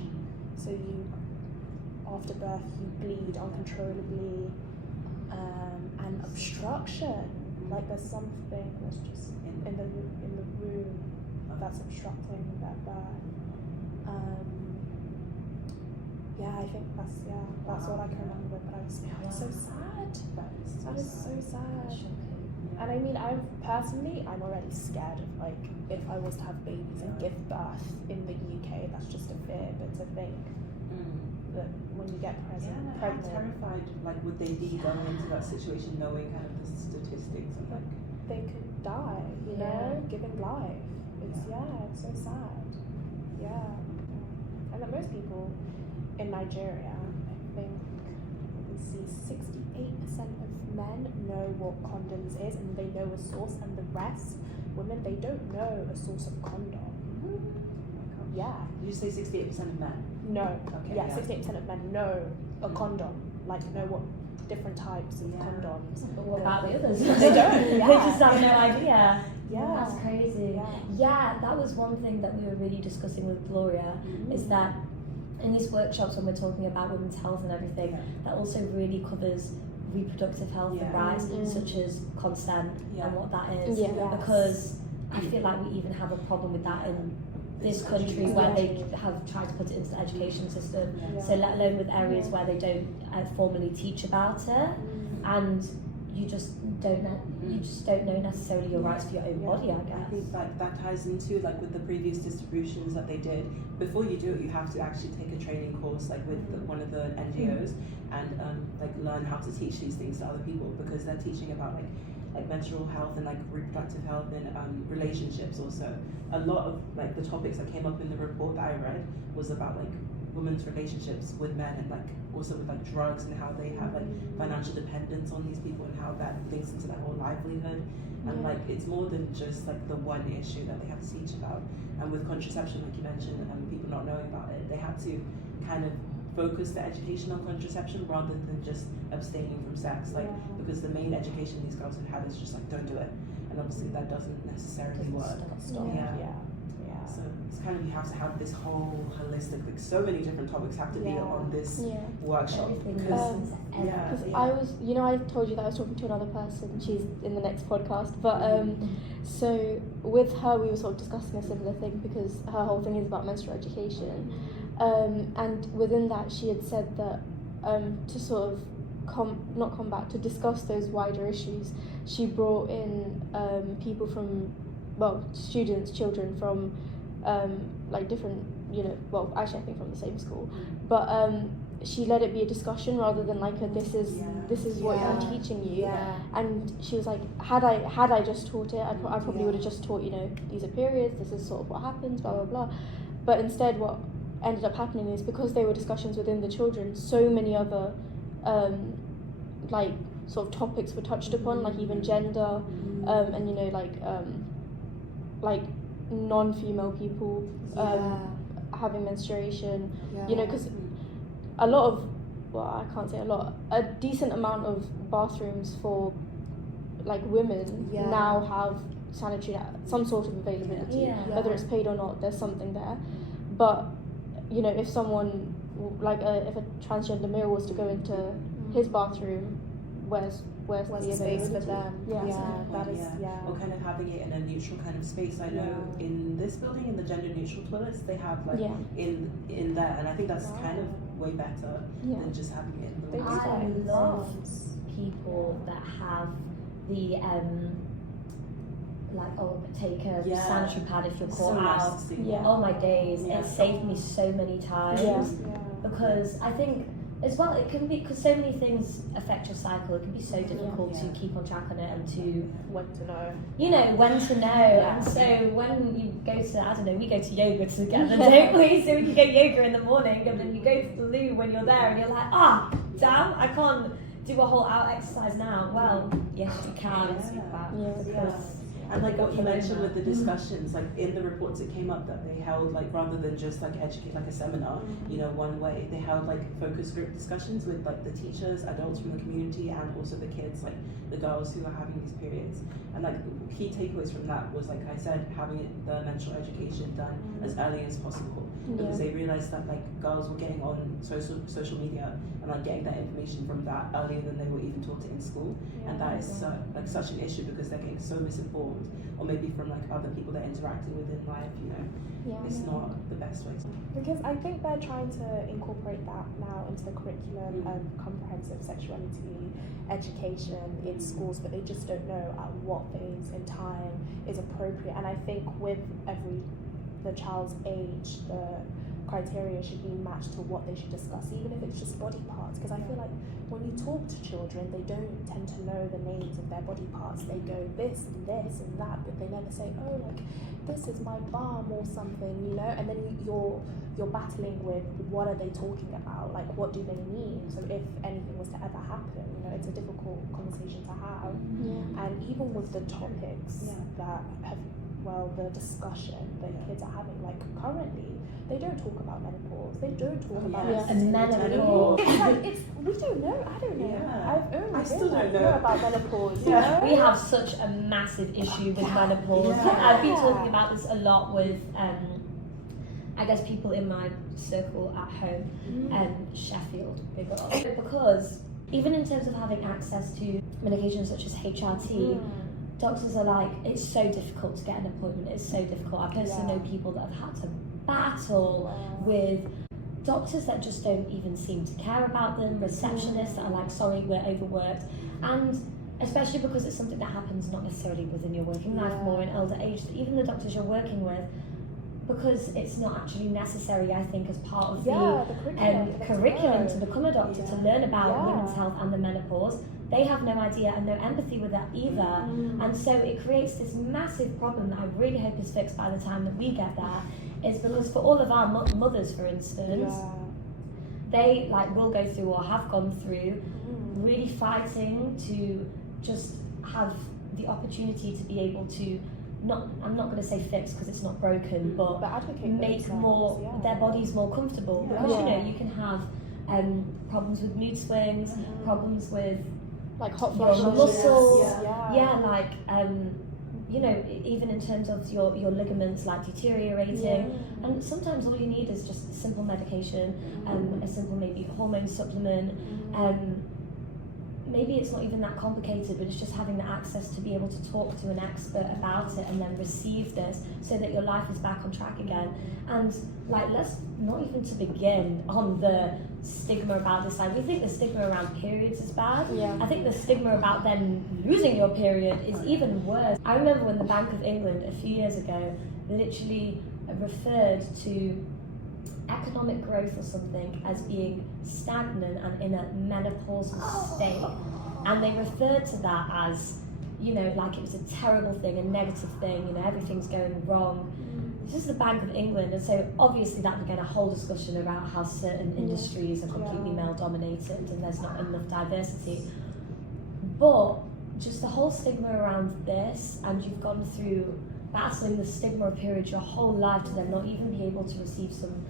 so you after birth you bleed uncontrollably, and obstruction, like there's something that's just in the room that's obstructing that birth. I think that's all I can remember, but it's so sad. That is so sad. And I mean, I'm already scared of like if I was to have babies and give birth in the UK, that's just a fear. But to think that when you get pregnant, I'm terrified. Like, would they be going into that situation knowing kind of the statistics of like they could die, you know, giving life. It's so sad. And that most people in Nigeria, I think, let me see 68% of men know what condoms is and they know a source, and the rest, women, they don't know a source of condom. Yeah. Did you say 68% of men? No. Okay. Yeah, 68% of men know a condom, like know what different types of condoms. But what about the others? They don't. Yeah. They just have no idea. Yeah. That's crazy. Yeah, that was one thing that we were really discussing with Gloria, is that in these workshops when we're talking about women's health and everything, that also really covers reproductive health and rights, such as consent and what that is. Because I feel like we even have a problem with that in this country where they have tried to put it into the education system. So let alone with areas where they don't formally teach about it, and you just don't know necessarily your rights for your own body, I guess. I think that ties into like with the previous distributions that they did. Before you do it, you have to actually take a training course like with one of the NGOs and like learn how to teach these things to other people, because they're teaching about like menstrual health and like reproductive health and relationships also. A lot of like the topics that came up in the report that I read was about like women's relationships with men, and like also with like drugs and how they have like financial dependence on these people and how that links into their whole livelihood. And like it's more than just like the one issue that they have to teach about. And with contraception, like you mentioned, and people not knowing about it, they had to kind of focus the education on contraception rather than just abstaining from sex, like because the main education these girls have had is just like don't do it, and obviously that doesn't necessarily work. So it's kind of, you have to have this whole holistic, like so many different topics have to be on this workshop. Because I was, I told you that I was talking to another person, she's in the next podcast, but so with her we were sort of discussing a similar thing, because her whole thing is about menstrual education, and within that she had said that to sort of to discuss those wider issues, she brought in people from, students, children from like different, actually I think from the same school, but she let it be a discussion rather than like a this is what I'm teaching you. And she was like, had I just taught it, I probably would have just taught, these are periods, this is sort of what happens, blah blah blah. But instead what ended up happening is, because they were discussions within the children, so many other like sort of topics were touched upon, like even gender, and like non-female people having menstruation, because a lot of, a decent amount of bathrooms for like women now have sanitary, some sort of availability, whether it's paid or not, there's something there. But if someone if a transgender male was to go into his bathroom, where's the space for them? Or kind of having it in a neutral kind of space. I know in this building, in the gender neutral toilets, they have like in there, and I think that's kind of way better than just having it in the I love people that have the take a sanitary pad if you're caught out. Oh my days, it saved me so many times, because I think as well it can be, because so many things affect your cycle, it can be so difficult to keep on track on it and to when to know, when to know. And so when you go to, we go to yoga together, don't we? So when you go yoga in the morning and then you go to the loo when you're there and you're like, damn, I can't do a whole hour exercise now. Well, yes you can. And like what you mentioned with the discussions, like in the reports it came up that they held, like rather than just like educate like a seminar, one way, they held like focus group discussions with like the teachers, adults from the community, and also the kids, like the girls who are having these periods. And like key takeaways from that was, like I said, having the menstrual education done as early as possible, because they realized that like girls were getting on social media and like getting that information from that earlier than they were even taught it in school, and that is such an issue, because they're getting so misinformed, or maybe from like other people they're interacting with in life, it's not the best way to. Because I think they're trying to incorporate that now into the curriculum of comprehensive sexuality education in schools, but they just don't know at what phase in time is appropriate. And I think with every the child's age, the criteria should be matched to what they should discuss, even if it's just body parts. Because I feel like when you talk to children, they don't tend to know the names of their body parts. They go this and this and that, but they never say, oh, like, this is my bum or something, you know. And then you're battling with, what are they talking about? Like, what do they mean? So if anything was to ever happen, you know, it's a difficult conversation to have. And even with the topics that have, well, the discussion that kids are having, like currently, they don't talk about menopause. They don't talk about menopause. It's like, we don't know. I don't know. I still don't know about menopause. You know? We have such a massive issue with menopause. I've been talking about this a lot with, I guess, people in my circle at home, Sheffield, big up. Because even in terms of having access to medications such as HRT, doctors are like, it's so difficult to get an appointment, it's so difficult. I personally know people that have had to battle with doctors that just don't even seem to care about them, receptionists that are like, sorry, we're overworked. And especially because it's something that happens not necessarily within your working life, more in elder age, even the doctors you're working with, because it's not actually necessary, I think, as part of the curriculum to become a doctor, to learn about women's health and the menopause. They have no idea and no empathy with that either. And so it creates this massive problem that I really hope is fixed by the time that we get there, is because for all of our mothers, for instance, they like will go through or have gone through really fighting to just have the opportunity to be able to I'm not going to say fix because it's not broken, but make more their bodies more comfortable. Because you know, you can have problems with mood swings, problems with like hot flashes, muscles, like you know, even in terms of your ligaments like deteriorating, and sometimes all you need is just a simple medication, a simple maybe hormone supplement, maybe it's not even that complicated, but it's just having the access to be able to talk to an expert about it and then receive this so that your life is back on track again. And like, let's not even to begin on the stigma about this. Like, we think the stigma around periods is bad. I think the stigma about then losing your period is even worse. I remember when the Bank of England a few years ago literally referred to economic growth or something as being stagnant and in a menopausal state, and they referred to that as, you know, like it was a terrible thing, a negative thing, you know, everything's going wrong. This is the Bank of England, and so obviously that began a whole discussion about how certain industries are completely male dominated and there's not enough diversity. But just the whole stigma around this, and you've gone through battling the stigma of periods your whole life to then not even be able to receive some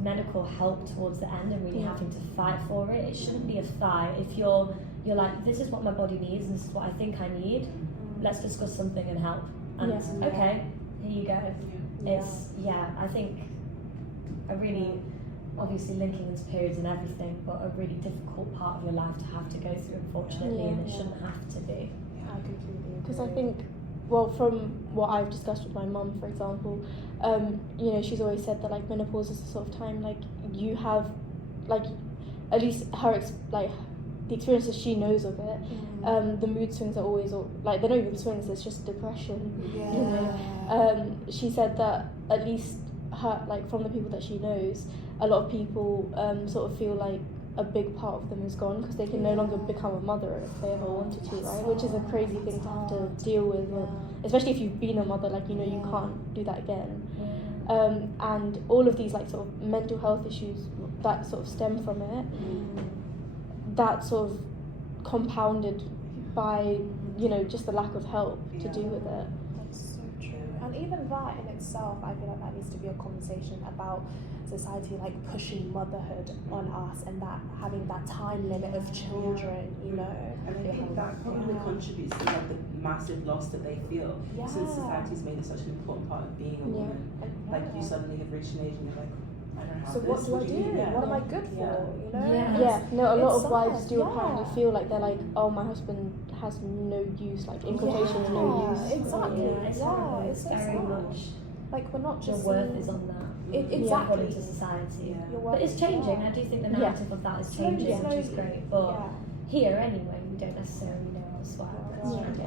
medical help towards the end and really having to fight for it. It shouldn't be a fight. If you're like, this is what my body needs and this is what I think I need, let's discuss something and help. And okay, here you go. It's I think a really, obviously linking into periods and everything, but a really difficult part of your life to have to go through, unfortunately, and it shouldn't have to be. I completely agree. Because I think, well, from what I've discussed with my mum, for example, you know, she's always said that like menopause is the sort of time like you have, like, at least her like the experiences she knows of it. The mood swings are always, like, they're not even swings, it's just depression. You know? She said that at least her, like, from the people that she knows, a lot of people sort of feel like a big part of them is gone because they can no longer become a mother if they ever wanted to, right? Which is a crazy thing to have to deal with, especially if you've been a mother, like, you know, you can't do that again. And all of these, like, sort of mental health issues that sort of stem from it, that sort of compounded by, you know, just the lack of help to do with it. That's so true. And even that in itself, I feel like that needs to be a conversation about society, like, pushing motherhood on us and that having that time limit of children, you know. And I think that probably contributes to like the massive loss that they feel, since society's made it such an important part of being a woman. Like, you suddenly have reached an age and you're like, I don't have so this. what do I do? What am I good for? You know? No, a lot of sad, wives do apparently feel like they're like, oh, my husband has no use, like, in quotations, no use. Exactly. It's so very sad. much. Like, we're not just Your worth is on that. Exactly. According to society. But it's changing. I do think the narrative of that is changing, which is great. But here, anyway, we don't necessarily know elsewhere.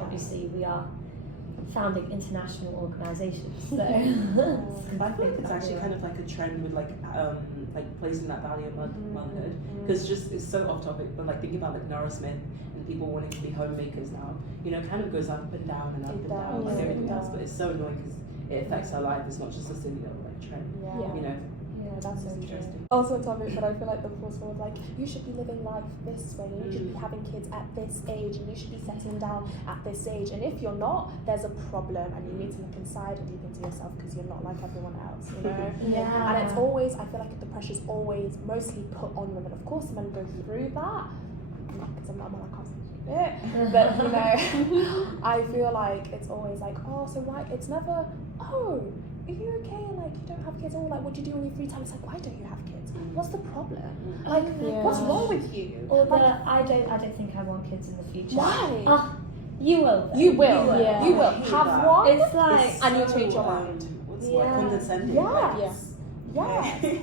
Obviously, we are founding international organisations. So I think it's actually kind of like a trend with like placing that value of motherhood, because just it's so off topic, but like thinking about like Nora Smith and people wanting to be homemakers now, you know, it kind of goes up and down and up and down like everything else, but it's so annoying because it affects her life. It's not just a silly little like trend, you know. That's so interesting. Also a topic, but I feel like the force was like, you should be living life this way, you should be having kids at this age, and you should be settling down at this age, and if you're not, there's a problem, and you need to look inside and deep into yourself because you're not like everyone else, you know. And it's always, I feel like the pressure's always mostly put on women. Of course, men go through that because I'm not a man, I can't say it, but you know, I feel like it's always like, oh, so why? It's never, oh, are you okay? Like, you don't have kids, or like, what do you do in your free time? It's like, why don't you have kids? What's the problem? Like, what's wrong with you? Or like, I don't think I want kids in the future. Why? You will. Though. You will. Yeah. You will have one. It's like, and you'll change your mind. What's like condescending? Yes.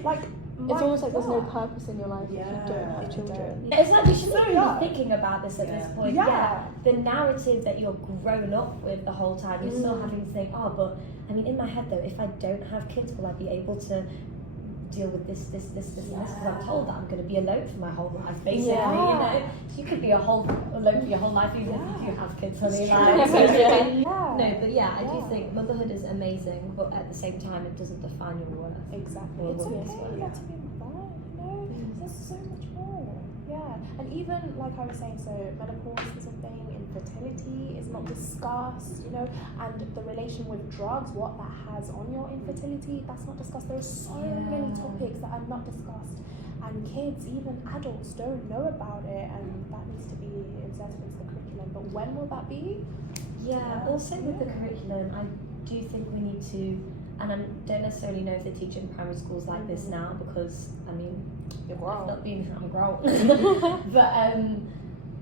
Like. It's almost like there's no purpose in your life if you don't have children. It's like you shouldn't even be thinking about this at this point. Yeah. The narrative that you're grown up with the whole time, you're still having to think, oh, but I mean, in my head though, if I don't have kids, will I be able to deal with this, and this? Because I'm told that I'm going to be alone for my whole life, basically. You know, you could be alone for your whole life even if you have kids, honey. No, but I do think motherhood is amazing, but at the same time, it doesn't define your worth. Exactly. It's okay to be a mother, you know? There's so much more. Yeah. And even, like I was saying, so menopause is a thing, infertility is not discussed, you know, and the relation with drugs, what that has on your infertility, that's not discussed. There are so many topics that are not discussed. And kids, even adults, don't know about it, and that needs to be inserted into the curriculum. But when will that be? Also with the curriculum, I do think we need to, and I don't necessarily know if they teach in primary schools like this now, because I mean, I'm grown. But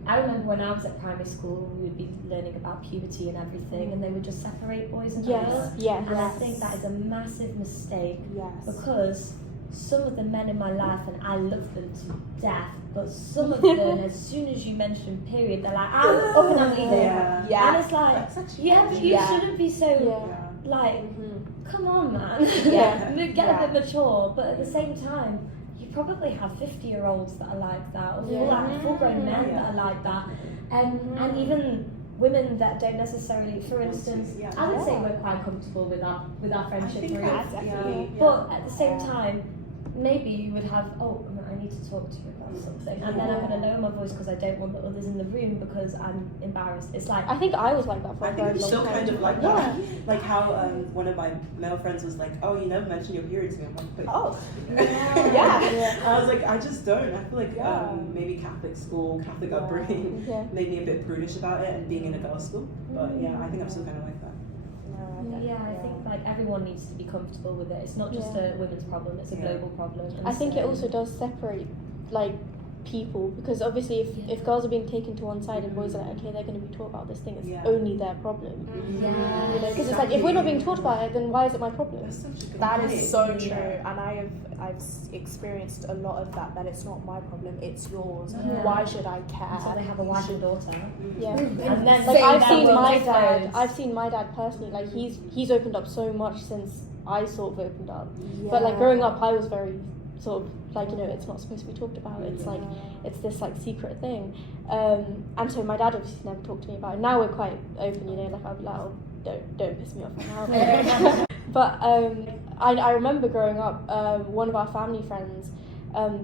I remember when I was at primary school, we would be learning about puberty and everything, and they would just separate boys and girls. And I think that is a massive mistake, because some of the men in my life, and I love them to death, but some of them, as soon as you mention period, they're like, I'm up and I'm leaving. And it's like, but you shouldn't be so like, come on, man. Get a bit mature. But at the same time, you probably have 50-years-olds that are like that, or full-grown men that are like that, and even women that don't necessarily, for instance, I would say we're quite comfortable with our friendship group. But at the same time, maybe you would have, I need to talk to you about something, and then I'm going to lower my voice because I don't want the others in the room because I'm embarrassed. It's like, I think I was like that for a very long time. Still kind of like that. Like how one of my male friends was like, oh, you never mention your period to me. I'm like, but I was like, I just don't. I feel like maybe Catholic school, Catholic upbringing made me a bit prudish about it, and being in a girls' school. But I think I'm still kind of like that. I think like everyone needs to be comfortable with it. It's not just a women's problem, it's a global problem. I think it also does separate like people, because obviously if girls are being taken to one side and boys are like, okay, they're going to be taught about this thing, it's only their problem. You know, because it's like, if we're not being taught about it, then why is it my problem? That is so true, and I've experienced a lot of that it's not my problem, it's yours. Why should I care? So they have a wife and daughter. And then like I've seen my dad personally, like he's opened up so much since I sort of opened up. But like growing up, I was very sort of like, you know, it's not supposed to be talked about. It's like, it's this like secret thing. And so my dad obviously never talked to me about it. Now we're quite open, you know, like I'll be like, oh, don't piss me off right now. But I remember growing up, one of our family friends,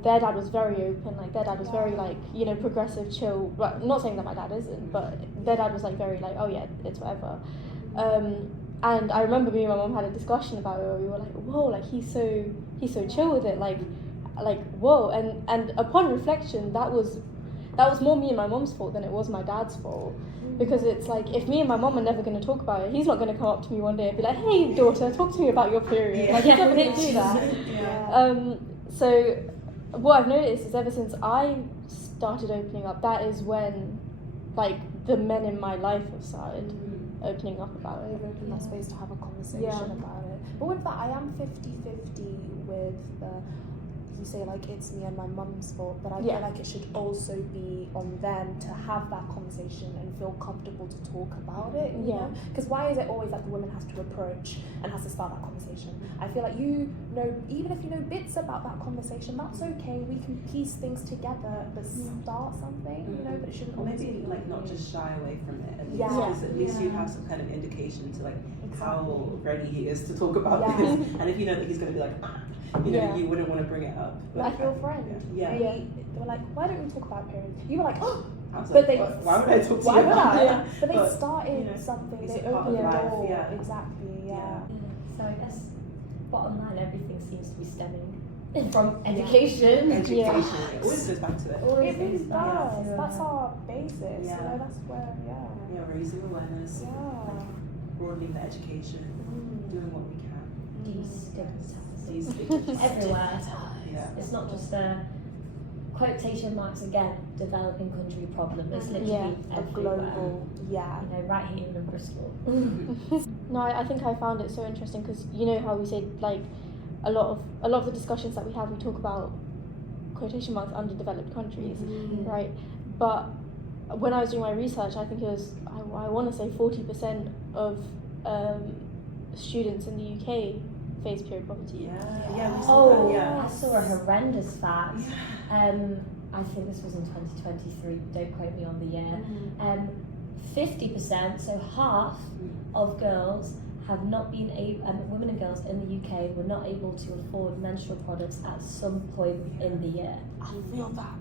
their dad was very open, like their dad was very like, you know, progressive, chill. But I'm not saying that my dad isn't, but their dad was like very like, oh yeah, it's whatever. And I remember me and my mum had a discussion about it where we were like, whoa, like he's so chill with it, like whoa. And upon reflection, that was more me and my mum's fault than it was my dad's fault. Because it's like, if me and my mum are never going to talk about it, he's not going to come up to me one day and be like, hey daughter, talk to me about your period. Like he's never going to do that. So what I've noticed is ever since I started opening up, that is when like the men in my life have started opening up about it. Open that space to have a conversation about it. But with that, I am 50-50 with the, you say like it's me and my mum's fault, but I feel like it should also be on them to have that conversation and feel comfortable to talk about it. You know, because why is it always that the woman has to approach and has to start that conversation? I feel like even if you know bits about that conversation, that's okay. We can piece things together, but start something. You know, but it shouldn't. Or maybe like not just shy away from it. At least, Yeah. because at least you have some kind of indication to like how ready he is to talk about this. And if you know that he's going to be like, you know, you wouldn't want to bring it up. Like your friend. Yeah. They were like, why don't we talk about periods? You were like, oh. I was But like, why would I talk to you about that? But they started something. It's They a part opened of the life, door. yeah. Exactly. Yeah. So I guess bottom line, everything seems to be stemming from education. Education. It always goes back to it. It really does. That's our basis. Yeah. You know, that's where. Yeah, raising awareness. Yeah. Broadening the education. Doing what we can. Destigmatizing. Everywhere. Yeah. It's not just a quotation marks again, developing country problem. It's literally everywhere. Global. Yeah. You know, right here in Bristol. No, I think I found it so interesting because you know how we say like a lot of the discussions that we have, we talk about quotation marks underdeveloped countries, right? But when I was doing my research, I think it was I want to say 40% of students in the UK face period poverty. Yeah, we saw that, I saw a horrendous fact. I think this was in 2023, don't quote me on the year. 50%, so half of girls have not been able, women and girls in the UK were not able to afford menstrual products at some point in the year. I feel that.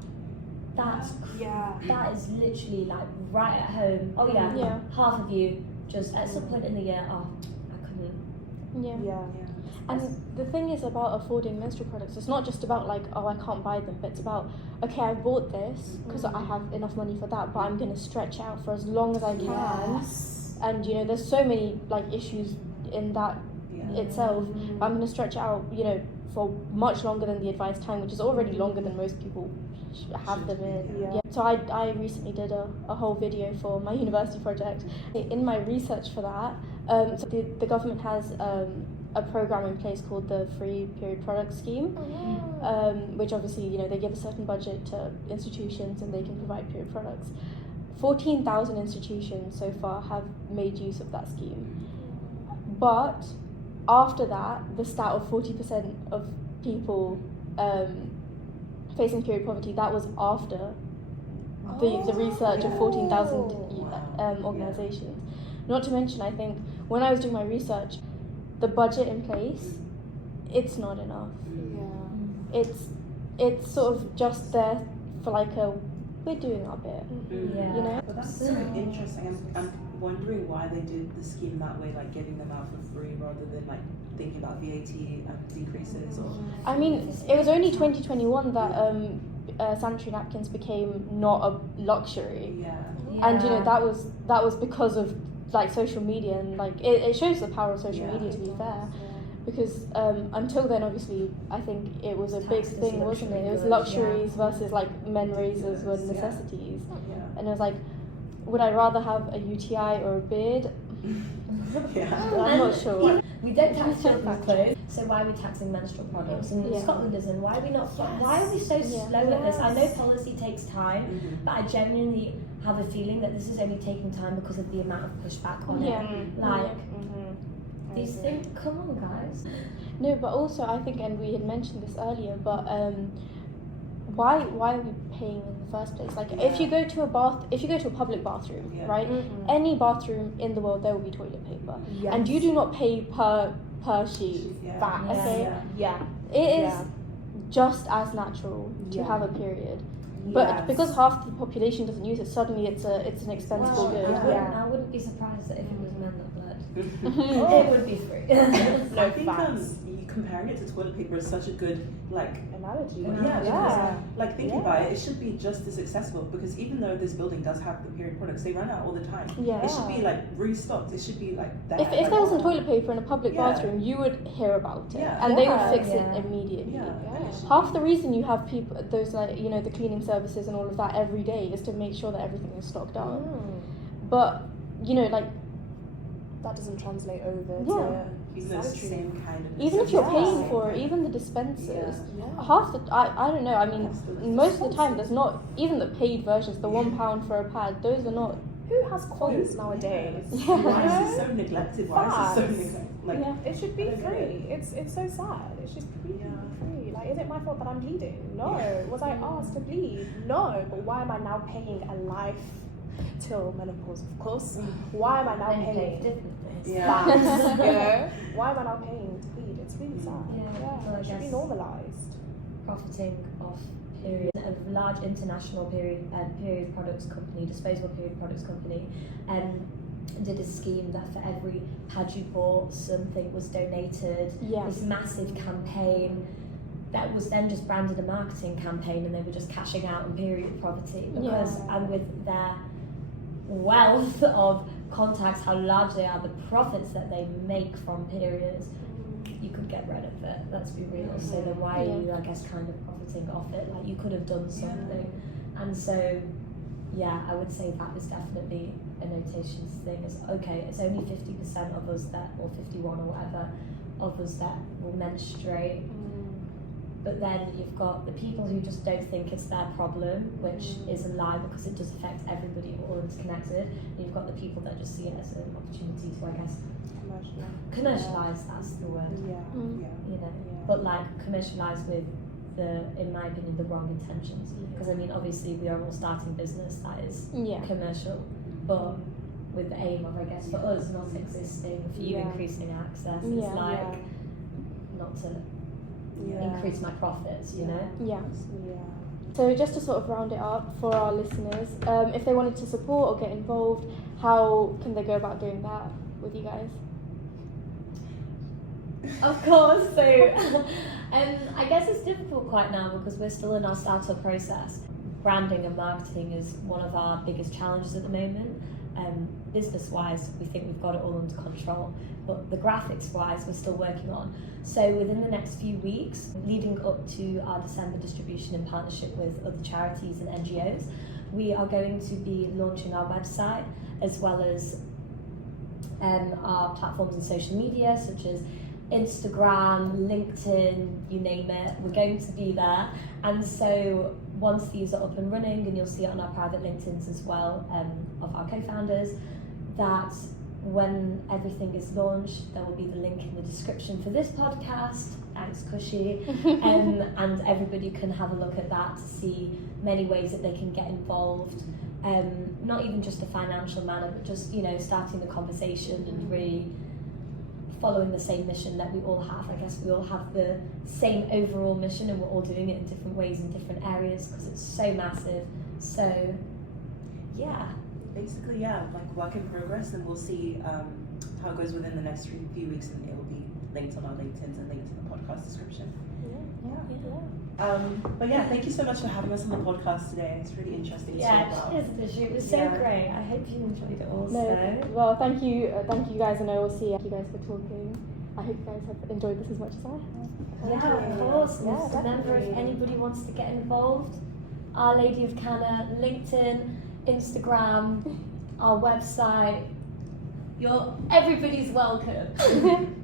That's Yeah. that is literally like right at home. Oh yeah, half of you just at some point in the year. Oh, I couldn't. Yeah. And the thing is about affording menstrual products, it's not just about like, oh, I can't buy them, but it's about, okay, I bought this because I have enough money for that, but I'm going to stretch out for as long as I can. Yes. And, you know, there's so many like issues in that itself, but I'm going to stretch out, you know, for much longer than the advised time, which is already longer than most people have them in. Yeah. So I recently did a whole video for my university project. In my research for that, so the government has a program in place called the Free Period Product Scheme, which obviously, you know, they give a certain budget to institutions and they can provide period products. 14,000 institutions so far have made use of that scheme. But after that, the stat of 40% of people facing period poverty, that was after the research of 14,000 organisations. Not to mention, I think, when I was doing my research, the budget in place, it's not enough. It's sort of just there for like we're doing our bit, you know? But that's so interesting. I'm wondering why they did the scheme that way, like giving them out for free rather than like thinking about VAT decreases or... I mean, it was only 2021 that sanitary napkins became not a luxury. And you know, that was because of like social media, and like it shows the power of social media, to be fair. Because until then, obviously, I think it was a big thing, wasn't it? It was luxuries versus like men razors were necessities. And it was like, would I rather have a UTI or a beard? I'm not sure. We don't tax children's clothes, so why are we taxing menstrual products? And Scotland isn't. Why are we not? Why are we so slow at this? I know policy takes time, but I genuinely have a feeling that this is only taking time because of the amount of pushback on it. Like these things. Come on, guys. No, but also I think, and we had mentioned this earlier, but why are we paying in the first place? Like if you go to a public bathroom, right? Any bathroom in the world, there will be toilet paper, and you do not pay per sheet. Okay, it is just as natural to have a period. But because half the population doesn't use it, suddenly it's an expensive good. I wouldn't be surprised that if it was men that bled. It would be free. I think comparing it to toilet paper is such a good analogy. Because like thinking about it should be just as accessible, because even though this building does have the period products, they run out all the time. It should be like restocked. It should be like that. If there wasn't toilet paper in a public bathroom, you would hear about it, and they would fix it immediately. Half the reason you have people, those like, you know, the cleaning services and all of that every day is to make sure that everything is stocked up. But you know, like that doesn't translate over Yeah. to Even though it's the sanitary. same kind of Even if you're Yeah. paying for it, even the dispensers, Yeah. half the I don't know. I mean, That's most of the time there's not even the paid versions. The £1 for a pad, those are not. Who has coins nowadays? Why is it so neglected? Why is it so Facts. neglected? Like, Yeah. It should be I don't get free. It's so sad. It should be free. Like, is it my fault that I'm bleeding? No. Was I asked to bleed? No. But why am I now paying a life till menopause? Of course. Why am I now Many paying? pay different things. Yeah. Facts, you know? Why am I now paying to bleed? It's really sad. Yeah. Well, I It should be guess- normalized. Profiting off period. A large international period products company, disposable period products company, did a scheme that for every pad you bought, something was donated. Yeah. This massive campaign that was then just branded a marketing campaign, and they were just cashing out on period poverty because, and with their wealth of contacts, how large they are, the profits that they make from periods, you could get rid of it. Let's be real. So then why are you, I guess, kind of profiting off it? Like, you could have done something. And so, yeah, I would say that is definitely a notations thing. It's okay. It's only 50% of us that, or 51 or whatever, of us that will menstruate. But then you've got the people who just don't think it's their problem, which is a lie because it does affect everybody. We're all interconnected. And you've got the people that just see it as an opportunity to, I guess, commercialise. That's the word. You know, but like commercialise with the, in my opinion, the wrong intentions. Because I mean, obviously, we are all starting business that is commercial, but with the aim of, I guess, for us not existing, for you increasing access. It's like not to increase my profits, you know? Yeah. So just to sort of round it up for our listeners, if they wanted to support or get involved, how can they go about doing that with you guys? Of course. So, I guess it's difficult quite now because we're still in our startup process. Branding and marketing is one of our biggest challenges at the moment. Business-wise, we think we've got it all under control, but the graphics-wise, we're still working on. So within the next few weeks, leading up to our December distribution in partnership with other charities and NGOs, we are going to be launching our website as well as our platforms in social media such as Instagram, LinkedIn, you name it. We're going to be there. And so once these are up and running, and you'll see it on our private LinkedIns as well, of our co-founders, that when everything is launched, there will be the link in the description for this podcast. Thanks, Cushy. And everybody can have a look at that to see many ways that they can get involved. Not even just a financial manner, but just, you know, starting the conversation and really following the same mission that we all have. I guess we all have the same overall mission and we're all doing it in different ways in different areas because it's so massive. So, yeah. basically, yeah, like work in progress, and we'll see how it goes within the next few weeks, and it will be linked on our LinkedIn's and linked in the podcast description. But yeah, thank you so much for having us on the podcast today. It's really interesting to talk about. It was so great. I hope you enjoyed it also. No, well, thank you guys, and I will see you guys for talking. I hope you guys have enjoyed this as much as I have. Yeah, of course. Yeah, And remember, if definitely. anybody wants to get involved, Our Lady of Cana, LinkedIn, Instagram, our website, everybody's welcome.